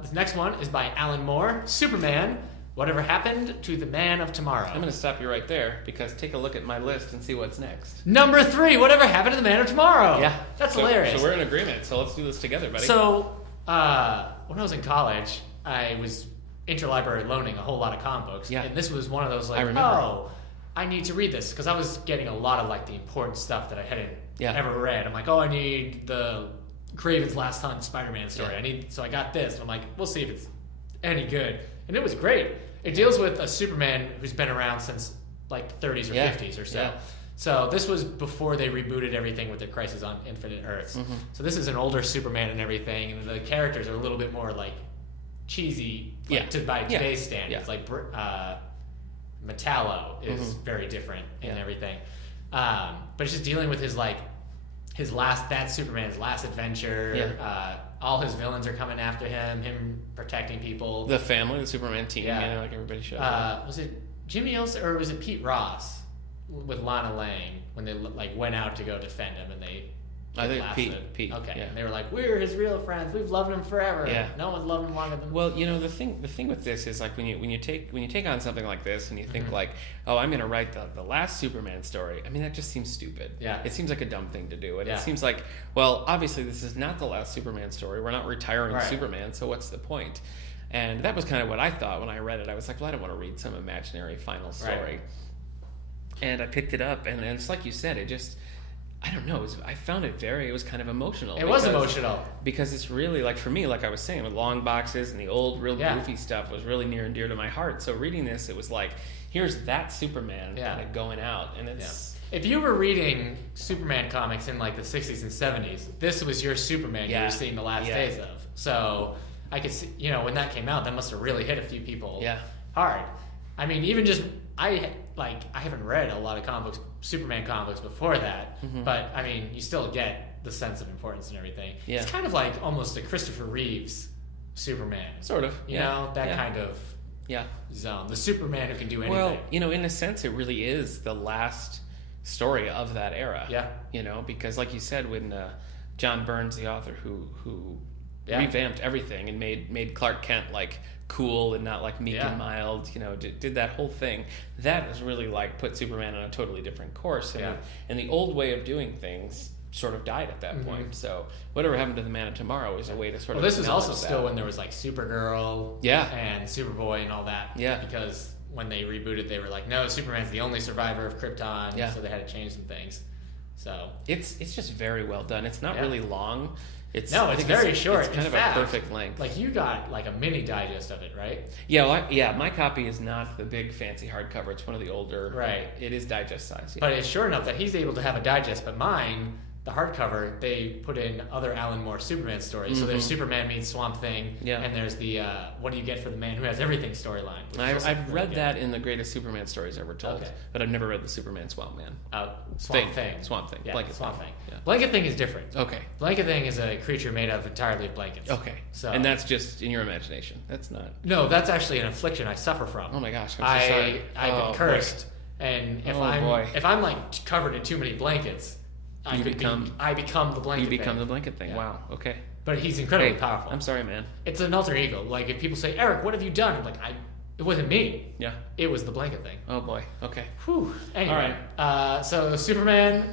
This next one is by Alan Moore. Superman. Whatever happened to the Man of Tomorrow? I'm going to stop you right there, because take a look at my list and see what's next. Number 3. Whatever happened to the Man of Tomorrow? Yeah. That's hilarious. So we're in agreement. So let's do this together, buddy. So when I was in college, I was interlibrary loaning a whole lot of comic books. Yeah. And this was one of those like, I need to read this, because I was getting a lot of like the important stuff that I hadn't ever read. I'm like, I need the Craven's Last Hunt Spider-Man story. Yeah. So I got this, and I'm like, we'll see if it's any good. And it was great. It deals with a Superman who's been around since like the 30s or 50s or so. Yeah. So this was before they rebooted everything with their Crisis on Infinite Earths. Mm-hmm. So this is an older Superman and everything, and the characters are a little bit more like cheesy by today's standards. Like Metallo is very different and everything. But it's just dealing with his Superman's last adventure. Yeah. All his villains are coming after him protecting people. The family, the Superman team, like everybody should. Was it Jimmy Olsen, or was it Pete Ross with Lana Lang when they like went out to go defend him and they? I think Pete. Okay. Yeah. And they were like, "We're his real friends. We've loved him forever. Yeah. No one's loved him longer than." Well, the thing with this is like when you take on something like this and you think like, oh, I'm gonna write the last Superman story. I mean, that just seems stupid. Yeah. It seems like a dumb thing to do, and it seems like, well, obviously this is not the last Superman story. We're not retiring Superman, so what's the point? And that was kind of what I thought when I read it. I was like, well, I don't want to read some imaginary final story. Right. And I picked it up, and it's like you said, it just. I don't know. I found it was kind of emotional. It was emotional. Because it's really, like, for me, like I was saying, with long boxes and the old, real goofy stuff was really near and dear to my heart. So reading this, it was like, here's that Superman kind of going out. And it's... If you were reading Superman comics in, like, the 60s and 70s, this was your Superman you were seeing the last days of. So I could see, when that came out, that must have really hit a few people hard. I mean, even just... I haven't read a lot of Superman comics before that, but I mean, you still get the sense of importance and everything. Yeah. It's kind of like almost a Christopher Reeves Superman. Sort of. You know, that kind of zone. The Superman who can do anything. Well, in a sense, it really is the last story of that era. Yeah. Because like you said, when John Burns, the author who revamped everything and made Clark Kent like cool and not like meek and mild, did that whole thing. That has really like put Superman on a totally different course. And the old way of doing things sort of died at that point. So whatever happened to the Man of Tomorrow is a way to sort of. Well, this was also still when there was like Supergirl, and Superboy and all that. Yeah. Because when they rebooted, they were like, no, Superman's the only survivor of Krypton. So they had to change some things. So it's just very well done. It's not really long. It's very short. It's kind of a perfect length. Like you got like a mini digest of it, right? Yeah, my copy is not the big fancy hardcover. It's one of the older. Right. It is digest size. Yeah. But it's short enough that he's able to have a digest. But mine, the hardcover, they put in other Alan Moore Superman stories. So there's Superman meets Swamp Thing, and there's the What Do You Get for the Man Who Has Everything storyline. I've read that in the Greatest Superman Stories Ever Told, but I've never read the Superman Swamp Man. Swamp Thing. Yeah, Blanket Swamp Thing. Yeah. Blanket Thing is different. Okay. Blanket Thing is a creature made of entirely of blankets. Okay. And that's just in your imagination. That's not. No, that's actually an affliction I suffer from. Oh my gosh, I'm so sorry. I've been cursed, and if I'm like covered in too many blankets. I become the blanket thing. You become the blanket thing. Yeah. Wow. Okay. But he's incredibly powerful. I'm sorry, man. It's an alter ego. Like if people say, Eric, what have you done? I'm like, it wasn't me. Yeah. It was the blanket thing. Oh boy. Okay. Whew. Anyway. All right. So Superman,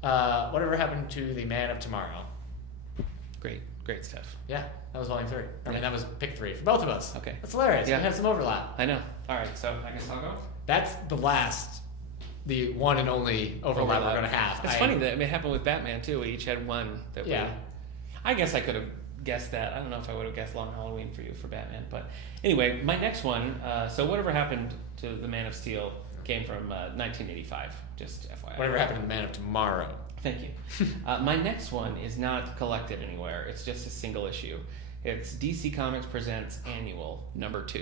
whatever happened to the Man of Tomorrow? Great stuff. Yeah. That was volume 3. I mean, that was pick 3 for both of us. Okay. That's hilarious. Yeah. We have some overlap. I know. All right. So I guess I'll go. That's the one and only overlap we're going to have. It's funny that it happened with Batman too. We each had one that I guess I could have guessed that. I don't know if I would have guessed Long Halloween for you for Batman, but anyway, my next one. So whatever happened to the Man of Steel came from 1985. Just FYI. Whatever happened to the Man of Tomorrow. Thank you. My next one is not collected anywhere. It's just a single issue. It's DC Comics Presents Annual #2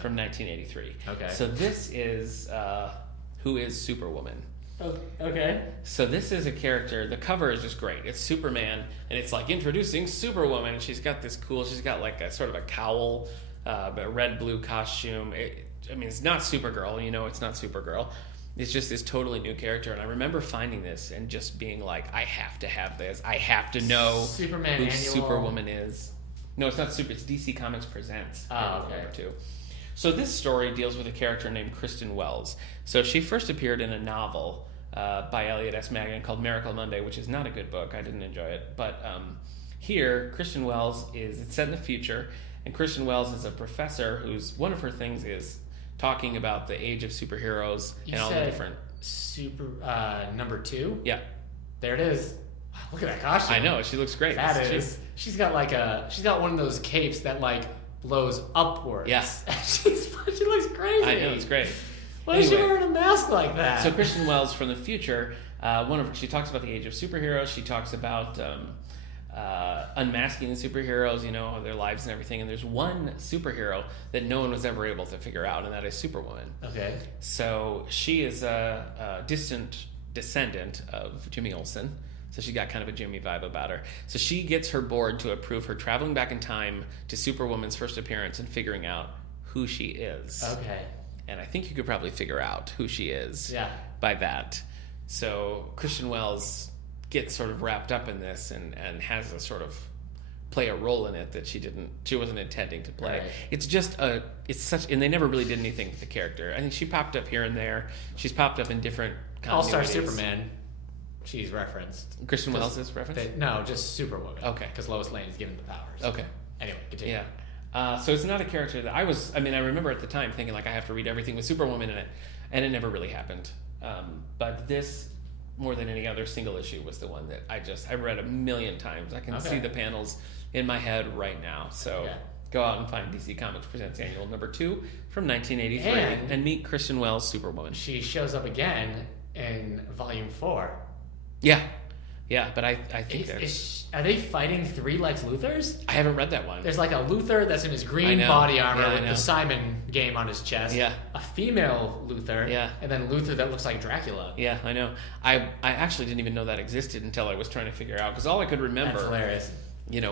from 1983. Okay. So this is. Who is Superwoman. Oh, okay. So this is a character, the cover is just great. It's Superman, and it's like introducing Superwoman, and she's got like a sort of a cowl, a red-blue costume. It's not Supergirl, it's not Supergirl. It's just this totally new character, and I remember finding this and just being like, I have to have this. I have to know Superman who Annual. Superwoman is. No, it's not Super, it's DC Comics Presents. #2. So this story deals with a character named Kristen Wells. So she first appeared in a novel by Elliot S. Magan called Miracle Monday, which is not a good book. I didn't enjoy it. But here, Kristen Wells it's set in the future, and Kristen Wells is a professor whose one of her things is talking about the age of superheroes and all the different... #2? Yeah. There it is. Look at that costume. I know, she looks great. She's got one of those capes that like blows upwards. Yes. She looks crazy. I know, it's great. Why is she wearing a mask like that? So Kristen Wells from the future, she talks about the age of superheroes. She talks about unmasking the superheroes, their lives and everything. And there's one superhero that no one was ever able to figure out, and that is Superwoman. Okay. So she is a distant descendant of Jimmy Olsen. So she got kind of a Jimmy vibe about her. So she gets her board to approve her traveling back in time to Superwoman's first appearance and figuring out who she is. Okay. and I think you could probably figure out who she is by that. So Christian Wells gets sort of wrapped up in this and has a sort of play a role in it that she wasn't intending to play. Right. It's just and they never really did anything with the character. I think she popped up here and there. She's popped up in different All-Star Superman. She's referenced. Kristen Wells is referenced? No, just Superwoman. Okay. Because Lois Lane is given the powers. Okay. Anyway, continue. Yeah. So it's not a character that I remember at the time thinking like I have to read everything with Superwoman in it, and it never really happened. But this, more than any other single issue, was the one that I read a million times. I can see the panels in my head right now. So go out and find DC Comics Presents Annual number 2 from 1983 and meet Kristen Wells, Superwoman. She shows up again in volume 4. Yeah, but I think are they fighting 3 Lex Luthors? I haven't read that one. There's like a Luthor that's in his green body armor with the Simon game on his chest. Yeah. A female Luthor. Yeah. And then Luthor that looks like Dracula. Yeah, I know. I actually didn't even know that existed until I was trying to figure out, because all I could remember, that's hilarious,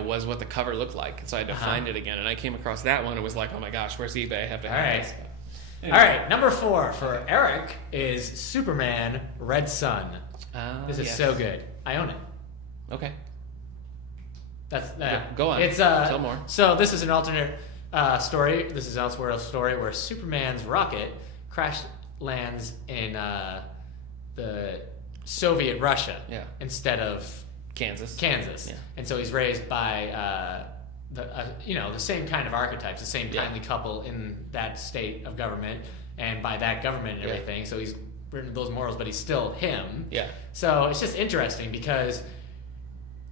was what the Cover looked like. So I had to find it again, and I came across that one. It was like, oh my gosh, where's eBay? I have to have this. Anyway. All right, number 4 for Eric is Superman Red Sun. This is so good. I own it. Okay. That's Go on. It's tell more. So this is an alternate story. This is an Elseworld story where Superman's rocket crash lands in the Soviet Russia instead of Kansas. Yeah. And so he's raised by the same kind of archetypes, the same kindly couple in that state of government, and by that government and everything. So he's written those morals, but he's still him. Yeah. So it's just interesting because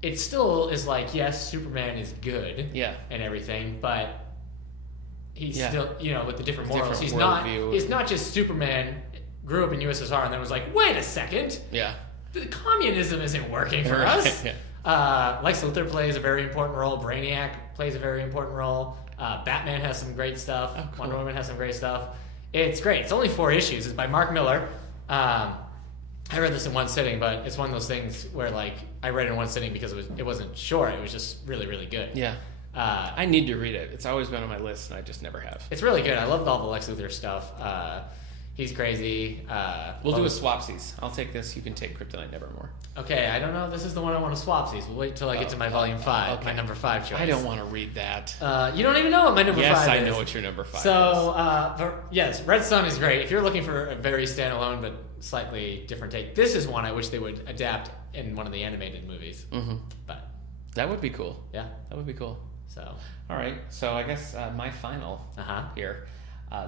it still is like, yes, Superman is good. And everything, but he's still, with the different morals. He's not just Superman grew up in USSR and then was like, wait a second. Yeah. The communism isn't working for us. Lex Luthor plays a very important role. Brainiac plays a very important role. Batman has some great stuff. Oh, cool. Wonder Woman has some great stuff. It's great. It's only 4 issues. It's by Mark Miller. I read this in one sitting, but it's one of those things where like I read it in one sitting because it wasn't short. It was just really, really good. Yeah. I need to read it. It's always been on my list, and I just never have. It's really good. I loved all the Lex Luthor stuff. He's crazy. We'll do a swapsies. I'll take this. You can take Kryptonite Nevermore. Okay, I don't know if this is the one I want to swapsies. We'll wait till I get to my volume 5, my number 5 choice. I don't want to read that. You don't even know what my number 5 is. Yes, I know what your number 5 is. So, yes, Red Sun is great. If you're looking for a very standalone but slightly different take, this is one I wish they would adapt in one of the animated movies. Mm-hmm. But that would be cool. Yeah. That would be cool. So, all right. So I guess my final here.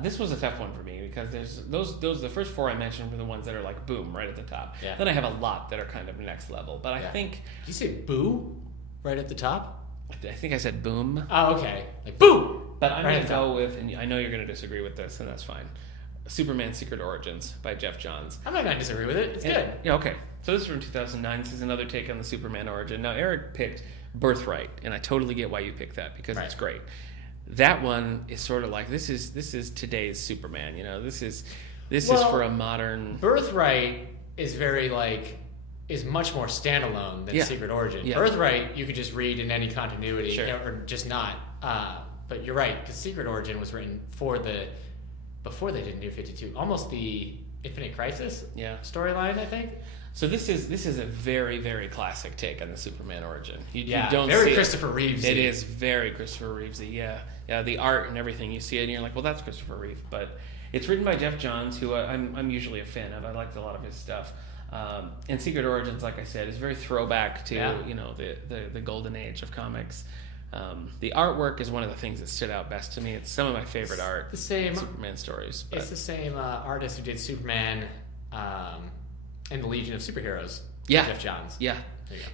This was a tough one for me because there's those the first 4 I mentioned were the ones that are like boom right at the top. Yeah. Then I have a lot that are kind of next level. But I think, did you say boo right at the top? I think I said boom. Oh, okay. Like boo. But I'm going to go with, and I know you're going to disagree with this, and that's fine. Superman Secret Origins by Jeff Johns. I'm not going to disagree with it. It's good. Yeah, okay. So this is from 2009. This is another take on the Superman origin. Now, Eric picked Birthright, and I totally get why you picked that because it's great. That one is sort of like this is today's Superman. This is for a modern. Birthright is very is much more standalone than Secret Origin. Yeah. Birthright you could just read in any continuity or just not. But you're right because Secret Origin was written before they did New 52, almost the Infinite Crisis storyline, I think. So this is a very, very classic take on the Superman origin. You don't very see Christopher Reeves. It is very Christopher Reevesy. Yeah, the art and everything you see it, and you're like, well, that's Christopher Reeve. But it's written by Jeff Johns, who I'm usually a fan of. I liked a lot of his stuff. And Secret Origins, like I said, is very throwback to the golden age of comics. The artwork is one of the things that stood out best to me. It's some of my favorite art. The same Superman stories. It's the same artist who did Superman and the Legion of Superheroes. Yeah, Jeff Johns. Yeah,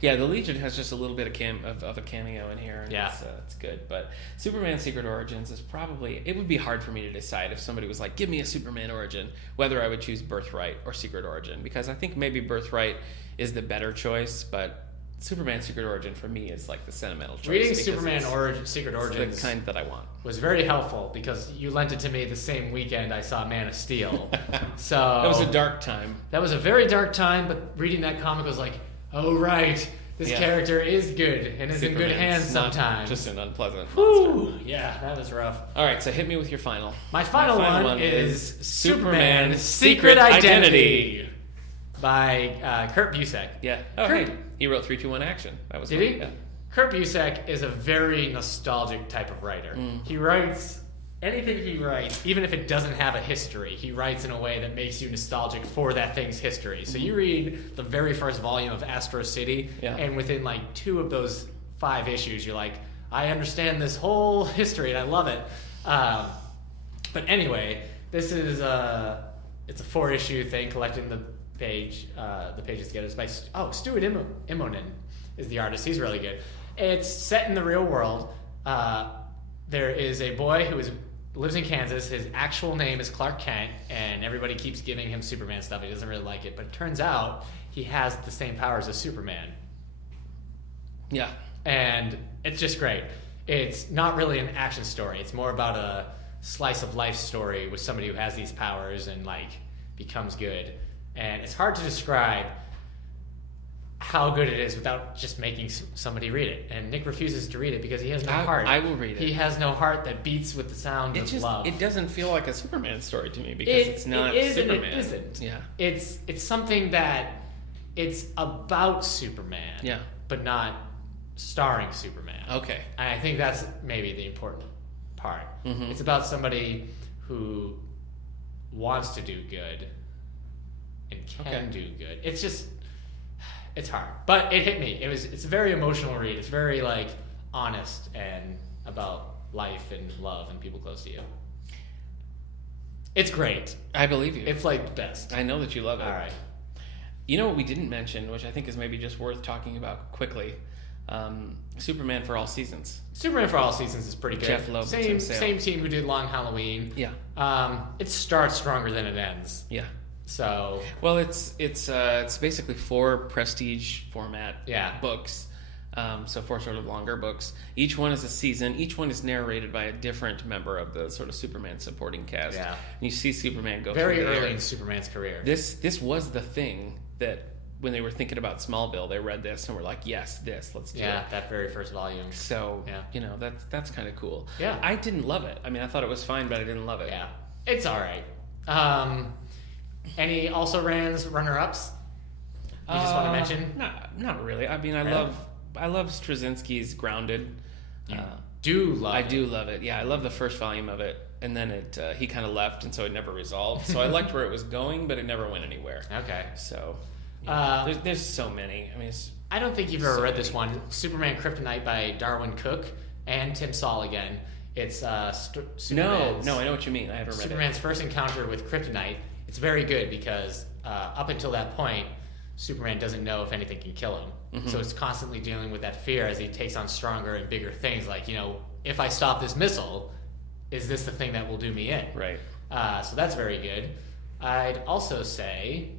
the Legion has just a little bit of a cameo in here. And it's good. But Superman Secret Origins is probably, it would be hard for me to decide if somebody was like, give me a Superman origin, whether I would choose Birthright or Secret Origin, because I think maybe Birthright is the better choice, but Superman Secret Origin for me is like the sentimental choice. Reading Superman Secret Origins, the kind that I want, was very helpful because you lent it to me the same weekend I saw Man of Steel. So that was a dark time. That was a very dark time, but reading that comic was like, oh right, This character is good and is in good hands sometimes. Just an unpleasant monster. Yeah, that was rough. All right, so hit me with your final. My final one is Superman Secret Identity by Kurt Busiek. Yeah. Oh, hey, he wrote 3-2-1 Action. That was Did great. he? Yeah. Kurt Busiek is a very nostalgic type of writer. He writes anything he writes, even if it doesn't have a history, he writes in a way that makes you nostalgic for that thing's history. So you read the very first volume of Astro City, and within like 2 of those 5 issues, you're like, I understand this whole history and I love it. But anyway, this is it's a 4-issue thing, collecting the pages together. It's by Stuart Immonen is the artist. He's really good. It's set in the real world. There is a boy who lives in Kansas. His actual name is Clark Kent, and everybody keeps giving him Superman stuff. He doesn't really like it, but it turns out he has the same powers as Superman. Yeah. And it's just great. It's not really an action story. It's more about a slice of life story with somebody who has these powers and like becomes good. And it's hard to describe how good it is without just making somebody read it. And Nick refuses to read it because he has no heart. I will read it. He has no heart that beats with the sound of love. It doesn't feel like a Superman story to me because it's not Superman. And it isn't. Yeah. It's something that it's about Superman, but not starring Superman. Okay. And I think that's maybe the important part. Mm-hmm. It's about somebody who wants to do good and can do good. It's hard, but it hit me. It's a very emotional read. It's very like honest and about life and love and people close to you. It's great. I believe you. It's like the best. I know that you love it. All right. You know what we didn't mention, which I think is maybe just worth talking about quickly? Superman for All Seasons. Superman for All Seasons is pretty good. Jeff Loeb, same team who did Long Halloween. Yeah. It starts stronger than it ends. Yeah. So well, it's basically 4 prestige format books. So 4 sort of longer books. Each one is a season. Each one is narrated by a different member of the sort of Superman supporting cast. Yeah. And you see Superman go very through early in Superman's career. This was the thing that when they were thinking about Smallville, they read this and were like, yes, let's do it. Yeah, that very first volume. So, that's kind of cool. Yeah. I didn't love it. I mean, I thought it was fine, but I didn't love it. Yeah. It's all right. Any also rans runner-ups you just want to mention? Not really. I mean, I love Straczynski's Grounded. I do love it. Yeah, I love the first volume of it, and then he kind of left, and so it never resolved. So I liked where it was going, but it never went anywhere. Okay. So there's so many. I mean, I don't think you've ever read this one, Superman Kryptonite by Darwin Cook and Tim Saul again. It's Superman's. No, I know what you mean. I haven't read Superman's first encounter with Kryptonite. It's very good because up until that point, Superman doesn't know if anything can kill him. Mm-hmm. So it's constantly dealing with that fear as he takes on stronger and bigger things. Like, if I stop this missile, is this the thing that will do me in? Right. So that's very good. I'd also say,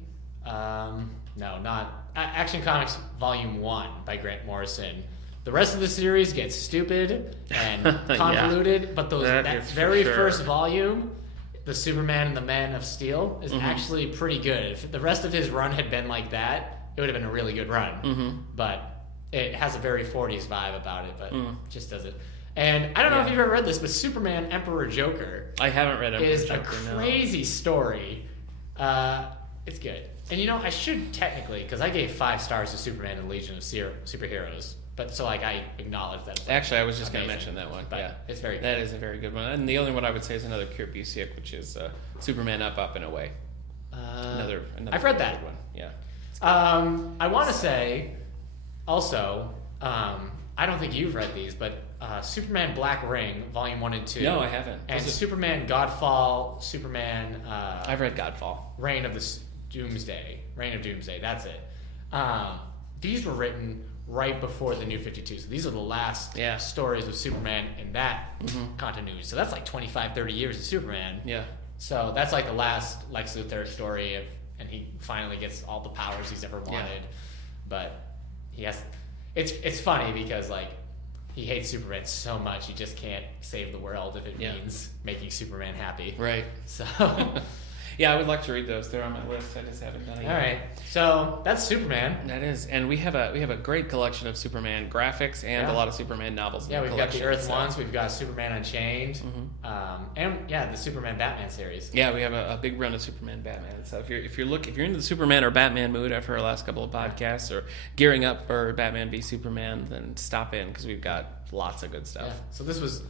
not Action Comics Volume 1 by Grant Morrison. The rest of the series gets stupid and convoluted, but that very first volume, the Superman and the Man of Steel, is actually pretty good. If the rest of his run had been like that, it would have been a really good run. Mm-hmm. But it has a very 40s vibe about it, but just does it. And I don't know if you've ever read this, but Superman Emperor Joker. I haven't read Emperor Joker. Is a crazy story. It's good. And I should technically, because I gave 5 stars to Superman and Legion of Superheroes. But so I acknowledge that. Actually, I was just going to mention that one. But it's very good. That is a very good one. And the only one I would say is another Kurt Busiek, which is Superman Up and Away. Another I've read that one. Yeah. I want to say also, I don't think you've read these, but Superman Black Ring, Volume 1 and 2. No, I haven't. And Superman Godfall, Superman... I've read Godfall. Reign of Doomsday. That's it. These were written right before the New 52. So these are the last stories of Superman in that continuity. So that's like 25, 30 years of Superman. Yeah. So that's like the last Lex Luthor story, and he finally gets all the powers he's ever wanted. Yeah. But he has... It's funny because, he hates Superman so much, he just can't save the world if it means making Superman happy. Right. So... Yeah, I would like to read those. They're on my list. I just haven't done it yet. All right. So that's Superman. That is, and we have a great collection of Superman graphics and a lot of Superman novels. Yeah, in the we've got the Earth so. ones. We've got Superman Unchained, and the Superman Batman series. Yeah, we have a big run of Superman Batman. So if you're into the Superman or Batman mood after our last couple of podcasts, or gearing up for Batman v Superman, then stop in because we've got lots of good stuff. Yeah. So this was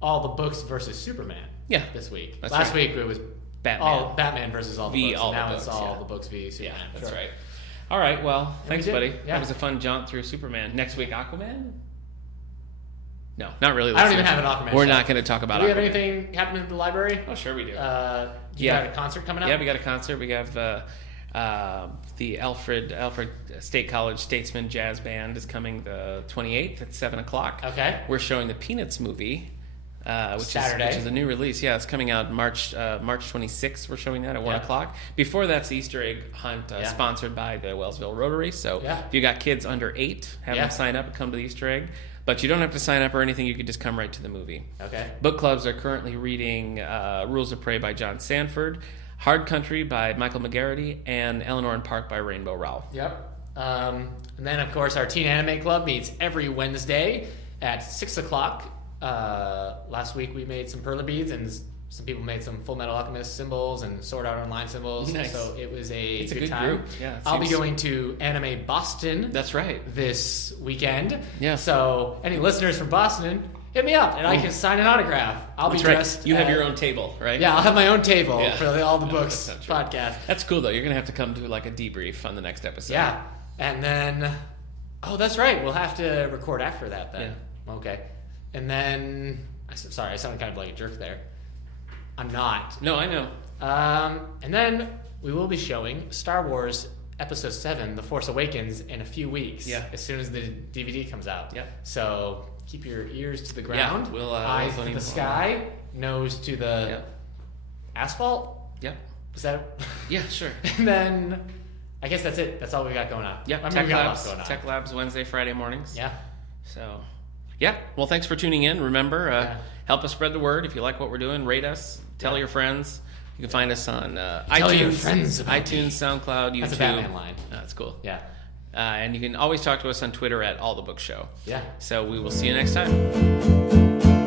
all the books versus Superman. Yeah, this week. That's Last right. week it was Batman. all Batman versus all the books. All now the it's books, all the books v Superman. Yeah, that's right. All right, well, thanks, buddy. Yeah. That was a fun jaunt through Superman. Next week, Aquaman? No, not really. I don't even have an Aquaman. We're not going to talk about Do we have Aquaman. anything happening at the library? Oh, sure we do. You got a concert coming up? Yeah, we got a concert. We have the Alfred State College Statesman Jazz Band is coming the 28th at 7 o'clock. Okay. We're showing the Peanuts movie, which is a new release. Yeah, it's coming out March 26th. We're showing that at 1 o'clock. Before that's the Easter egg hunt sponsored by the Wellsville Rotary. So if you got kids under 8, have them sign up and come to the Easter egg. But you don't have to sign up or anything. You could just come right to the movie. Okay. Book clubs are currently reading Rules of Prey by John Sanford, Hard Country by Michael McGarity, and Eleanor and Park by Rainbow Rowell. Yep. And then, of course, our Teen Anime Club meets every Wednesday at 6 o'clock. Last week we made some perler beads, and some people made some Full Metal Alchemist symbols and Sword Art Online symbols. Nice. So it was a good time. Group. Yeah, I'll be going to Anime Boston. That's right. This weekend. Yeah. So any listeners from Boston, hit me up and I can sign an autograph. I'll be dressed. You have your own table, right? Yeah, I'll have my own table for all the books that's podcast. That's cool though. You're gonna have to come do like a debrief on the next episode. Yeah, and then that's right. We'll have to record after that then. Yeah. Okay, and then sorry, I sounded kind of like a jerk there. I'm not. No, I know. And then we will be showing Star Wars Episode 7, The Force Awakens, in a few weeks. Yeah. As soon as the DVD comes out. Yep. So keep your ears to the ground. Yeah, we'll eyes to the sky, nose to the asphalt. Yep. Is that? Yeah, sure. And then I guess that's it. That's all we got going on. Yep. I mean, Tech we got Labs. lots going on. Tech Labs Wednesday, Friday mornings. Yeah. So, yeah. Well, thanks for tuning in. Remember, help us spread the word. If you like what we're doing, rate us. Tell your friends. You can find us on Tell iTunes, your friends about iTunes, SoundCloud, YouTube. That's a Batman line. Oh, that's cool. Yeah. And you can always talk to us on Twitter at All The Book Show. Yeah. So we will see you next time.